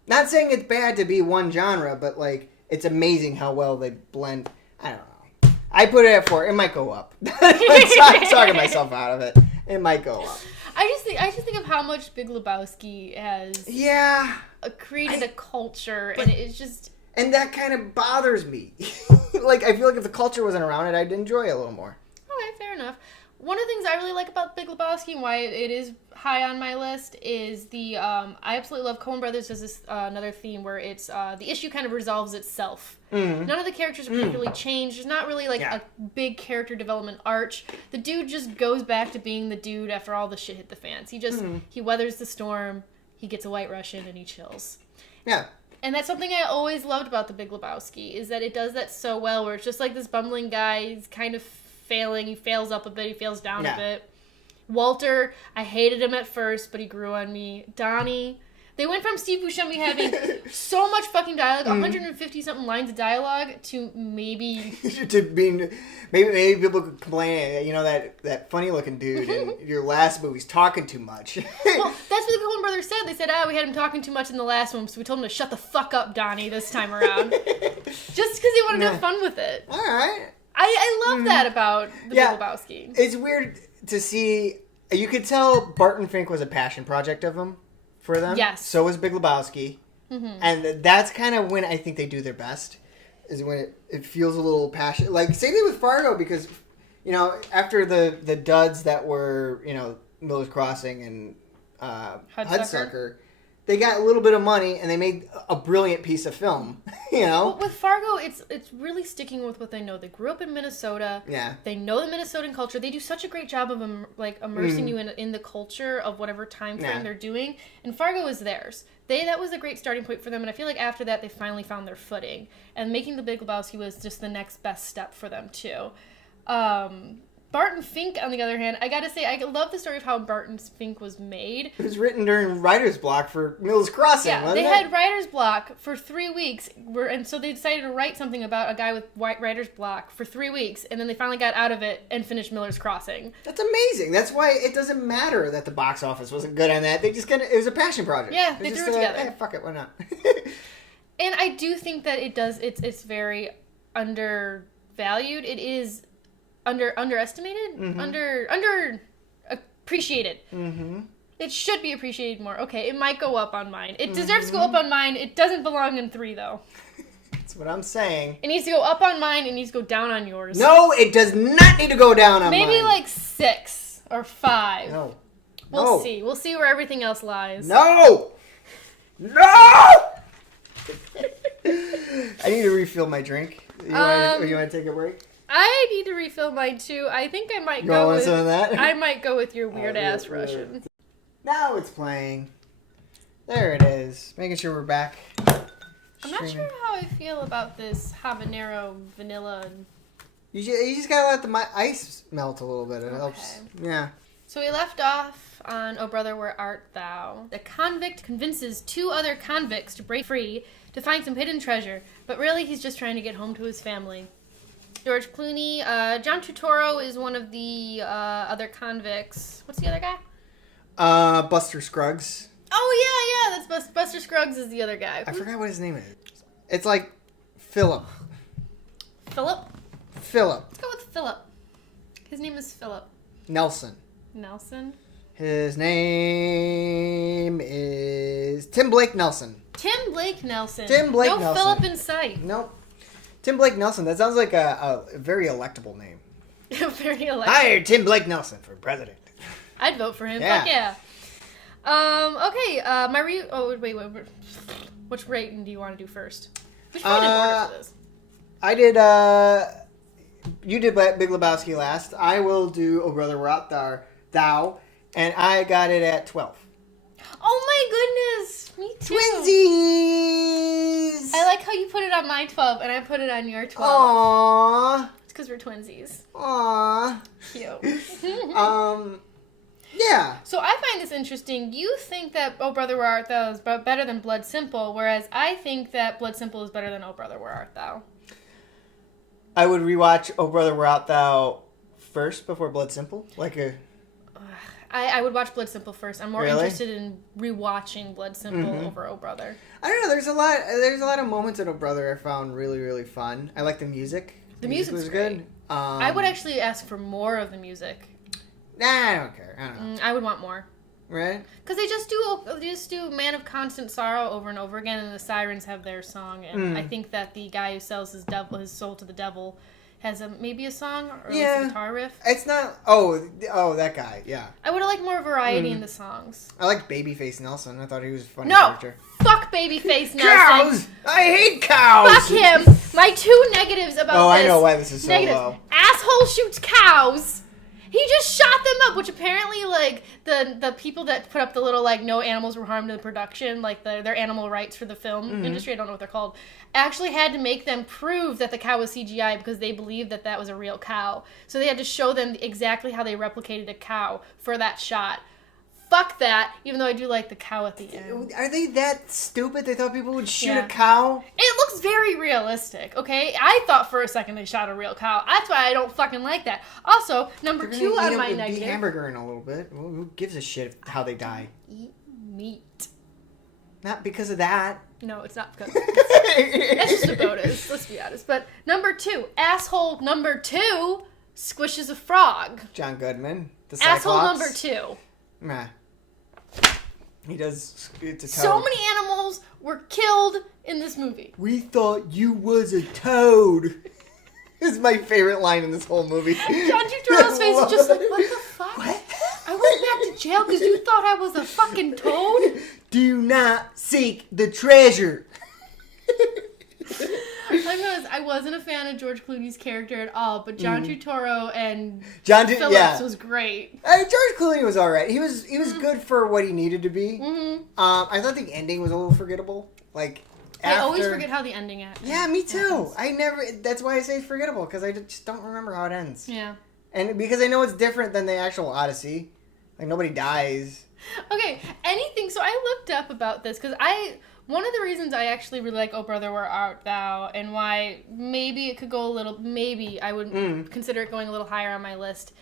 Not saying it's bad to be one genre, but like... It's amazing how well they blend. I don't know. I put it at 4. It might go up. I'm talking myself out of it. It might go up. I just think of how much Big Lebowski has created a culture, and it's just... And that kind of bothers me. Like, I feel like if the culture wasn't around it, I'd enjoy it a little more. Okay, fair enough. One of the things I really like about Big Lebowski and why it is high on my list is I absolutely love Coen Brothers does this another theme where it's the issue kind of resolves itself. None of the characters are particularly changed. There's not really like a big character development arch. The dude just goes back to being the dude after all the shit hit the fans. He weathers the storm, he gets a White Russian, and he chills. Yeah. And that's something I always loved about The Big Lebowski, is that it does that so well, where it's just like this bumbling guy, he's kind of failing, he fails up a bit, he fails down a bit. Walter, I hated him at first, but he grew on me. Donnie, they went from Steve Buscemi having so much fucking dialogue, 150-something lines of dialogue, to maybe... maybe people could complain, you know, that funny-looking dude in your last movie's talking too much. Well, that's what the Coen Brothers said. They said, we had him talking too much in the last one, so we told him to shut the fuck up, Donnie, this time around. Just because they wanted to have fun with it. All right. I love that about the Big Lebowski. It's weird to see... You could tell Barton Fink was a passion project of him. For them. Yes. So was Big Lebowski. And that's kind of when I think they do their best. Is when it feels a little passionate. Like, same thing with Fargo, because, you know, after the duds that were, you know, Miller's Crossing and Hudsucker, they got a little bit of money and they made a brilliant piece of film, you know? But with Fargo, it's really sticking with what they know. They grew up in Minnesota. Yeah. They know the Minnesotan culture. They do such a great job of immersing you in the culture of whatever time frame they're doing. And Fargo is theirs. That was a great starting point for them. And I feel like after that, they finally found their footing. And making The Big Lebowski was just the next best step for them, too. Barton Fink, on the other hand, I gotta say, I love the story of how Barton Fink was made. It was written during writer's block for Miller's Crossing, wasn't it? Had writer's block for 3 weeks, and so they decided to write something about a guy with writer's block for 3 weeks, and then they finally got out of it and finished Miller's Crossing. That's amazing. That's why it doesn't matter that the box office wasn't good on that. They just it was a passion project. Yeah, they threw it together. Fuck it, why not? And I do think that it's very undervalued. It is underestimated, under appreciated. It should be appreciated more. Okay, it might go up on mine. It deserves to go up on mine. It doesn't belong in 3 though. That's what I'm saying. It needs to go up on mine. It needs to go down on yours. No, it does not need to go down on mine. Maybe like 6 or 5. No. We'll see. We'll see where everything else lies. No. I need to refill my drink. You want to take a break? I need to refill mine too. I think I might go with some of that. I might go with your weird ass Russian. Now it's playing. There it is. Making sure we're back. I'm not sure how I feel about this habanero vanilla. You just gotta let the ice melt a little bit. It helps. Yeah. So we left off on Oh Brother, Where Art Thou? The convict convinces 2 other convicts to break free to find some hidden treasure, but really he's just trying to get home to his family. George Clooney. John Turturro is one of the other convicts. What's the other guy? Buster Scruggs. Oh, yeah. That's Buster Scruggs is the other guy. I forgot what his name is. It's like Philip. Philip? Philip. Let's go with Philip. His name is Philip. Nelson. His name is Tim Blake Nelson. Tim Blake Nelson. No Philip in sight. Nope. Tim Blake Nelson. That sounds like a very electable name. Very electable. Hi, Tim Blake Nelson for president. I'd vote for him. Yeah. Fuck yeah. Okay. Wait. Which rating do you want to do first? We should find an order for this. I did. You did Big Lebowski last. I will do Oh Brother, Where Art Thou, and I got it at 12. Oh my goodness! Me too. Twinsies! I like how you put it on my 12 and I put it on your 12. Aww. It's because we're twinsies. Aww. Cute. Yeah. So I find this interesting. You think that Oh Brother, Where Art Thou is better than Blood Simple, whereas I think that Blood Simple is better than Oh Brother, Where Art Thou. I would rewatch Oh Brother, Where Art Thou first before Blood Simple. I would watch Blood Simple first. I'm more interested in rewatching Blood Simple over Oh Brother. I don't know. There's a lot of moments in Oh Brother I found really, really fun. I like the music. The music was good. I would actually ask for more of the music. Nah, I don't care. I don't know. I would want more. Right? Because they just do Man of Constant Sorrow over and over again, and the Sirens have their song. And I think that the guy who sells his soul to the devil has maybe a song or Yeah. a guitar riff. It's not... Oh, that guy, yeah. I would have liked more variety in the songs. I like Babyface Nelson. I thought he was a funny No! character. Fuck Babyface Nelson. Cows! I hate cows! Fuck him! My 2 negatives about this. Oh, I know why this is so negatives. low. Asshole shoots cows. He just shot them up, which apparently, like, the people that put up the little, like, no animals were harmed in the production, like, their animal rights for the film industry, I don't know what they're called, actually had to make them prove that the cow was CGI because they believed that that was a real cow. So they had to show them exactly how they replicated a cow for that shot. Fuck that, even though I do like the cow at the end. Are they that stupid? They thought people would shoot Yeah. a cow? It looks very realistic, okay? I thought for a second they shot a real cow. That's why I don't fucking like that. Also, number They're 2 gonna on eat my a beef negative. hamburger in a little bit. Well, who gives a shit how they die? Eat meat. Not because of that. No, it's not because that's just a bonus, let's be honest. But number 2, asshole number 2 squishes a frog. John Goodman. The Cyclops. Asshole number 2. Meh. He does... It's a toad. So many animals were killed in this movie. We thought you was a toad. This is my favorite line in this whole movie. John Turturro's face is just like, what the fuck? What? I went back to jail because you thought I was a fucking toad? Do not seek the treasure. I wasn't a fan of George Clooney's character at all, but John Turturro and Phillips was great. George Clooney was all right. He was good for what he needed to be. Mm-hmm. I thought the ending was a little forgettable. Like, I always forget how the ending ends. Yeah, me too. That's why I say it's forgettable, because I just don't remember how it ends. Yeah. And because I know it's different than the actual Odyssey. Like, nobody dies. Okay, so I looked up about this, because one of the reasons I actually really like Oh Brother, Where Art Thou, and why maybe it could go a little, maybe I would consider it going a little higher on my list,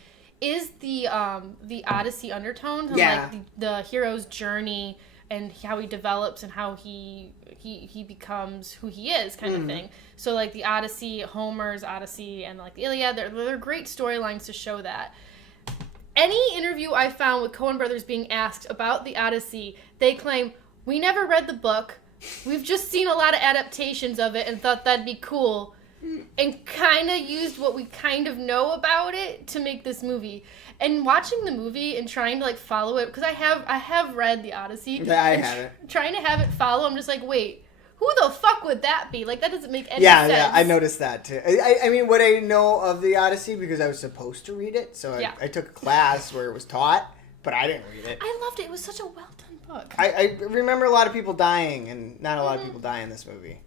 is the Odyssey undertones, and like the hero's journey, and how he develops, and how he becomes who he is, kind of thing. So like the Odyssey, Homer's Odyssey, and like the Iliad, they're great storylines to show that. Any interview I found with Coen Brothers being asked about the Odyssey, they claim, we never read the book. We've just seen a lot of adaptations of it and thought that'd be cool. And kind of used what we kind of know about it to make this movie. And watching the movie and trying to like follow it, because I have read the Odyssey. Yeah, I haven't. Trying to have it follow, I'm just like, wait, who the fuck would that be? Like, that doesn't make any sense. Yeah, I noticed that too. I mean, what I know of the Odyssey, because I was supposed to read it, so I took a class where it was taught, but I didn't read it. I loved it. It was such a well-done book. I remember a lot of people dying, and not a lot of people die in this movie.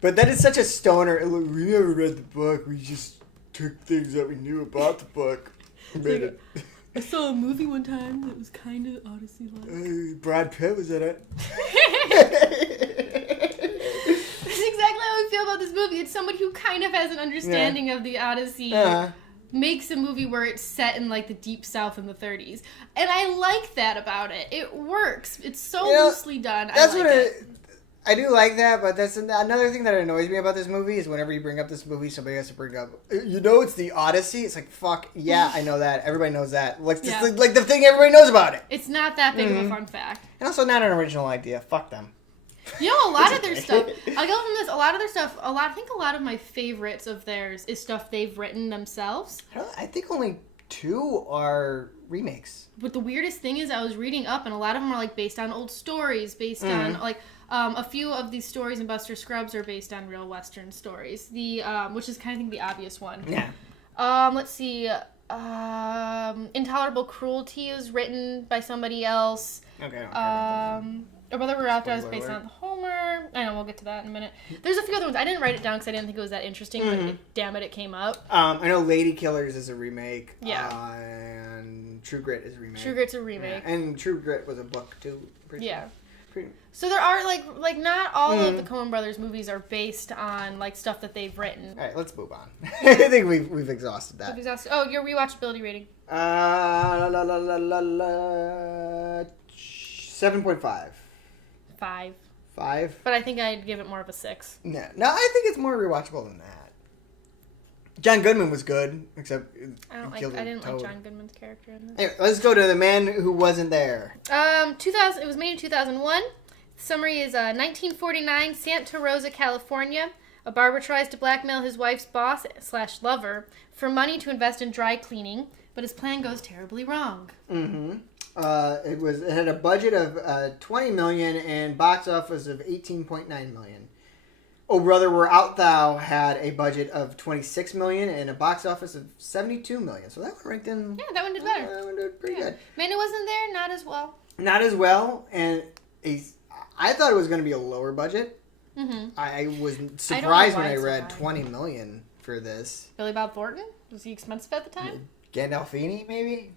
But that is such a stoner. Look, we never read the book. We just took things that we knew about the book. Made it. I saw a movie one time that was kind of Odyssey-like. Brad Pitt was in it. That's exactly how I feel about this movie. It's somebody who kind of has an understanding of the Odyssey. Makes a movie where it's set in like the deep south in the 30s. And I like that about it. It works. It's so loosely done. That's it. I do like that, but that's another thing that annoys me about this movie is whenever you bring up this movie, somebody has to bring up, it's the Odyssey? It's like, fuck, yeah, I know that. Everybody knows that. Like, like the thing everybody knows about it. It's not that big of a fun fact. And also not an original idea. Fuck them. You know, a lot of their stuff, I'll go from this, a lot of their stuff, I think a lot of my favorites of theirs is stuff they've written themselves. I think only 2 are remakes. But the weirdest thing is I was reading up, and a lot of them are like based on old stories, based on like a few of these stories in Buster Scruggs are based on real Western stories. The which is kind of the obvious one. Yeah. Let's see. Intolerable Cruelty is written by somebody else. Okay. I don't care about that. Or Brother Where Art Thou is based on Homer. I know, we'll get to that in a minute. There's a few other ones. I didn't write it down because I didn't think it was that interesting, but damn it came up. I know Lady Killers is a remake. Yeah. And True Grit is a remake. True Grit's a remake. Yeah. And True Grit was a book, too. So there are, like not all of the Coen Brothers movies are based on, like, stuff that they've written. All right, let's move on. I think we've exhausted that. Oh, your rewatchability rating. 7.5. 5. 5? But I think I'd give it more of a 6. No, I think it's more rewatchable than that. John Goodman was good, except I didn't like John Goodman's character in this. Anyway, let's go to The Man Who Wasn't There. It was made in 2001. The summary is 1949, Santa Rosa, California. A barber tries to blackmail his wife's boss/lover for money to invest in dry cleaning, but his plan goes terribly wrong. Mm-hmm. It had a budget of $20 million and box office of $18.9 million. Oh Brother, Where Art Thou had a budget of $26 million and a box office of $72 million. So that one ranked in. Yeah, that one did better. That one did pretty good. Man Who Wasn't There, not as well. Not as well, and I thought it was going to be a lower budget. Mm-hmm. I was surprised when I read $20 million for this. Billy Bob Thornton? Was he expensive at the time? Gandolfini, maybe?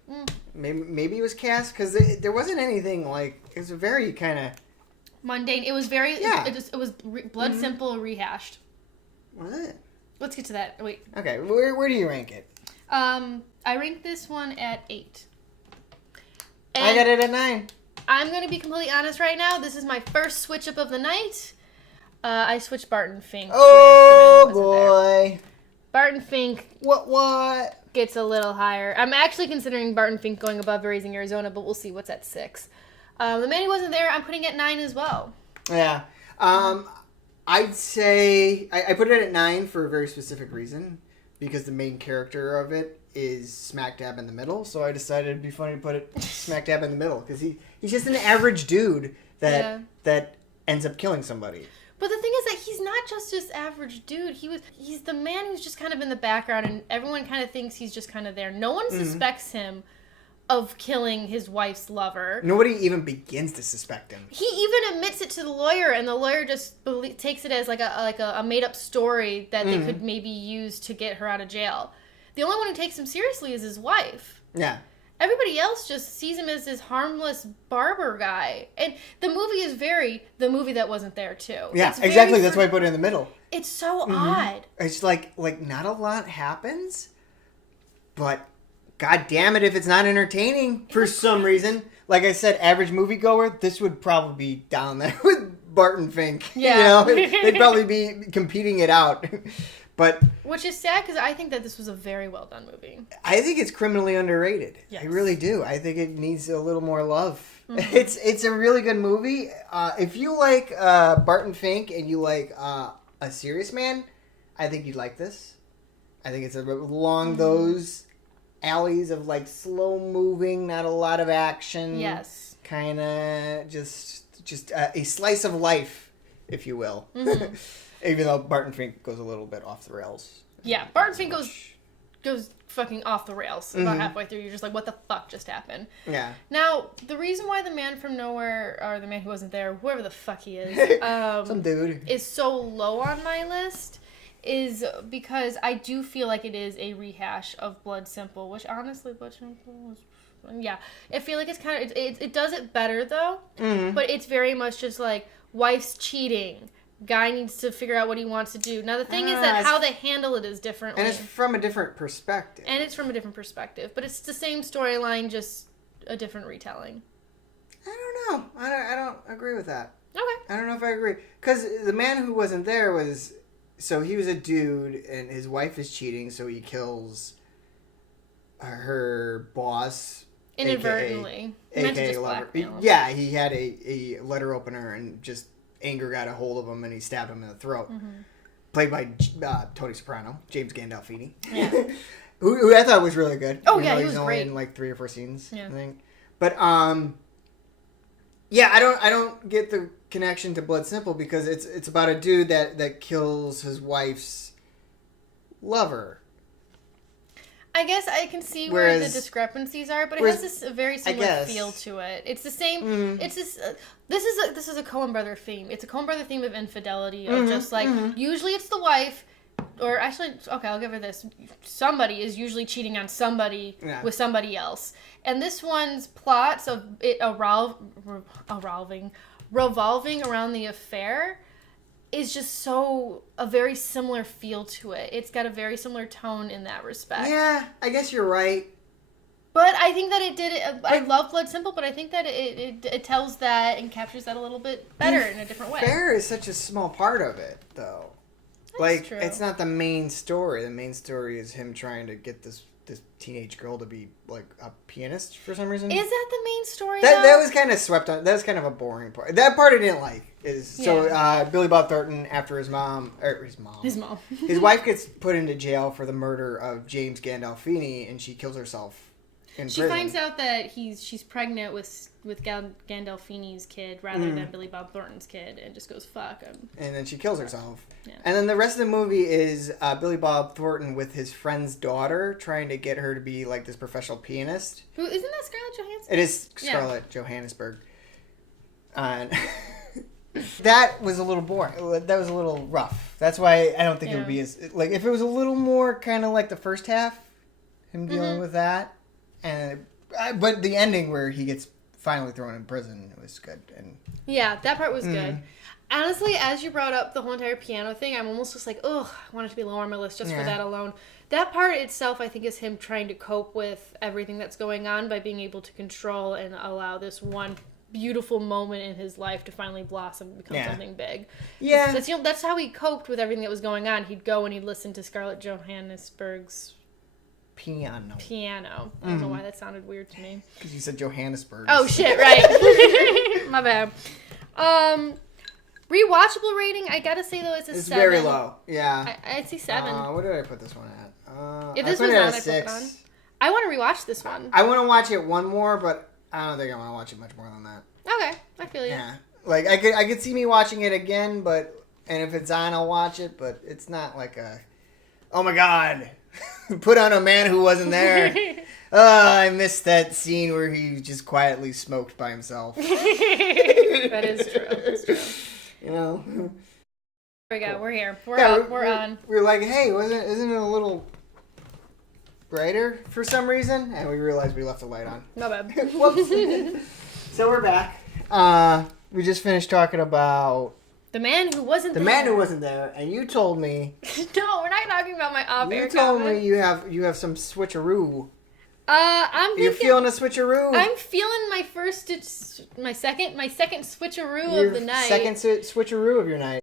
Maybe it was cast, because there wasn't anything like... It was a very kind of... Mundane. It was very... Yeah. It was blood simple rehashed. Was it? Let's get to that. Wait. Okay, where do you rank it? I ranked this one at 8. And I got it at 9. I'm going to be completely honest right now. This is my first switch up of the night. I switched Barton Fink. Oh, boy. Barton Fink. What? Gets a little higher. I'm actually considering Barton Fink going above Raising Arizona, but we'll see what's at 6. The Man Who Wasn't There, I'm putting at 9 as well. Yeah. I'd say... I put it at 9 for a very specific reason. Because the main character of it is smack dab in the middle. So I decided it'd be funny to put it smack dab in the middle. Because he's just an average dude that ends up killing somebody. But the thing is that he's not just this average dude. He's the man who's just kind of in the background, and everyone kind of thinks he's just kind of there. No one suspects him of killing his wife's lover. Nobody even begins to suspect him. He even admits it to the lawyer, and the lawyer just takes it as like a made up story that they could maybe use to get her out of jail. The only one who takes him seriously is his wife. Yeah. Everybody else just sees him as this harmless barber guy. And the movie is the movie that wasn't there, too. Yeah, exactly. That's why I put it in the middle. It's so odd. It's like not a lot happens, but god damn it if it's not entertaining for some reason. Like I said, average moviegoer, this would probably be down there with Barton Fink. Yeah. They'd probably be competing it out. But which is sad because I think that this was a very well done movie. I think it's criminally underrated. Yes. I really do. I think it needs a little more love. Mm-hmm. It's a really good movie. If you like Barton Fink and you like A Serious Man, I think you'd like this. I think it's along those alleys of like slow moving, not a lot of action. Yes. Kind of just a slice of life, if you will. Mm-hmm. Even though Barton Fink goes a little bit off the rails. Yeah, Barton Fink goes fucking off the rails about halfway through. You're just like, what the fuck just happened? Yeah. Now, the reason why the Man from Nowhere, or the Man Who Wasn't There, whoever the fuck he is, some dude, is so low on my list is because I do feel like it is a rehash of Blood Simple, which honestly, Blood Simple was... Yeah. I feel like it's kind of... It does it better, though, but it's very much just like, wife's cheating... Guy needs to figure out what he wants to do. Now, the thing is that how they handle it is different. And it's from a different perspective. But it's the same storyline, just a different retelling. I don't know. I don't agree with that. Okay. I don't know if I agree. Because the Man Who Wasn't There was... So he was a dude, and his wife is cheating, so he kills her boss... Inadvertently. AKA lover. Yeah, he had a letter opener and just... Anger got a hold of him and he stabbed him in the throat. Played by Tony Soprano, James Gandolfini, who I thought was really good. Oh yeah, he was only great in like 3 or 4 scenes, I think. But yeah, I don't get the connection to Blood Simple because it's about a dude that kills his wife's lover. I guess I can see where the discrepancies are, but it has a very similar feel to it. It's the same. It's this. This is a Coen Brother theme. It's a Coen Brother theme of infidelity. Of just like usually it's the wife, or actually, okay, I'll give her this. Somebody is usually cheating on somebody with somebody else, and this one's plots of it revolving around the affair. Is just a very similar feel to it. It's got a very similar tone in that respect. Yeah, I guess you're right. But I think that it did it. I love Blood Simple, but I think that it tells that and captures that a little bit better in a different way. Fair is such a small part of it, though. That's true. It's not the main story. The main story is him trying to get this teenage girl to be like a pianist for some reason. Is that the main story? That was kind of swept on. That was kind of a boring part. That part I didn't like. Billy Bob Thornton, after his wife gets put into jail for the murder of James Gandolfini, and she kills herself in prison. She finds out that she's pregnant with Gandolfini's kid rather than Billy Bob Thornton's kid, and just goes fuck him. And then she kills herself. Yeah. And then the rest of the movie is Billy Bob Thornton with his friend's daughter, trying to get her to be like this professional pianist. Who isn't that Scarlett Johansson? It is Scarlett Johansson. That was a little boring. That was a little rough. That's why I don't think it would be as like if it was a little more kind of like the first half, him dealing with that, but the ending where he gets finally thrown in prison, it was good. And yeah, that part was good. Honestly, as you brought up the whole entire piano thing, I'm almost just like, ugh, I want it to be lower on my list just for that alone. That part itself, I think, is him trying to cope with everything that's going on by being able to control and allow this one beautiful moment in his life to finally blossom and become something big. Yeah. That's how he coped with everything that was going on. He'd go and he'd listen to Scarlett Johannesburg's piano. I don't know why that sounded weird to me. Because you said Johannesburg. Oh, shit, right. My bad. Rewatchable rating, I gotta say, though, it's a 7. Very low. Yeah. I'd say 7. What did I put this one at? If this was on, I'd put it on. I want to rewatch this one. I want to watch it one more, but I don't think I want to watch it much more than that. Okay, I feel you. Yeah. Like, I could see me watching it again, and if it's on, I'll watch it, but it's not like oh my god, put on A Man Who Wasn't There. I missed that scene where he just quietly smoked by himself. That is true. That's true. You know? There we go. We're here. We're on. We're like, hey, isn't it a little brighter for some reason? And we realized we left the light on. No bad. Whoops. So we're back. We just finished talking about The Man Who Wasn't There. The Man Who Wasn't There, and you told me. No, we're not talking about my off-air. You told me you have some switcheroo. I'm thinking, you're feeling a switcheroo. I'm feeling my second switcheroo of the night. Second switcheroo of your night.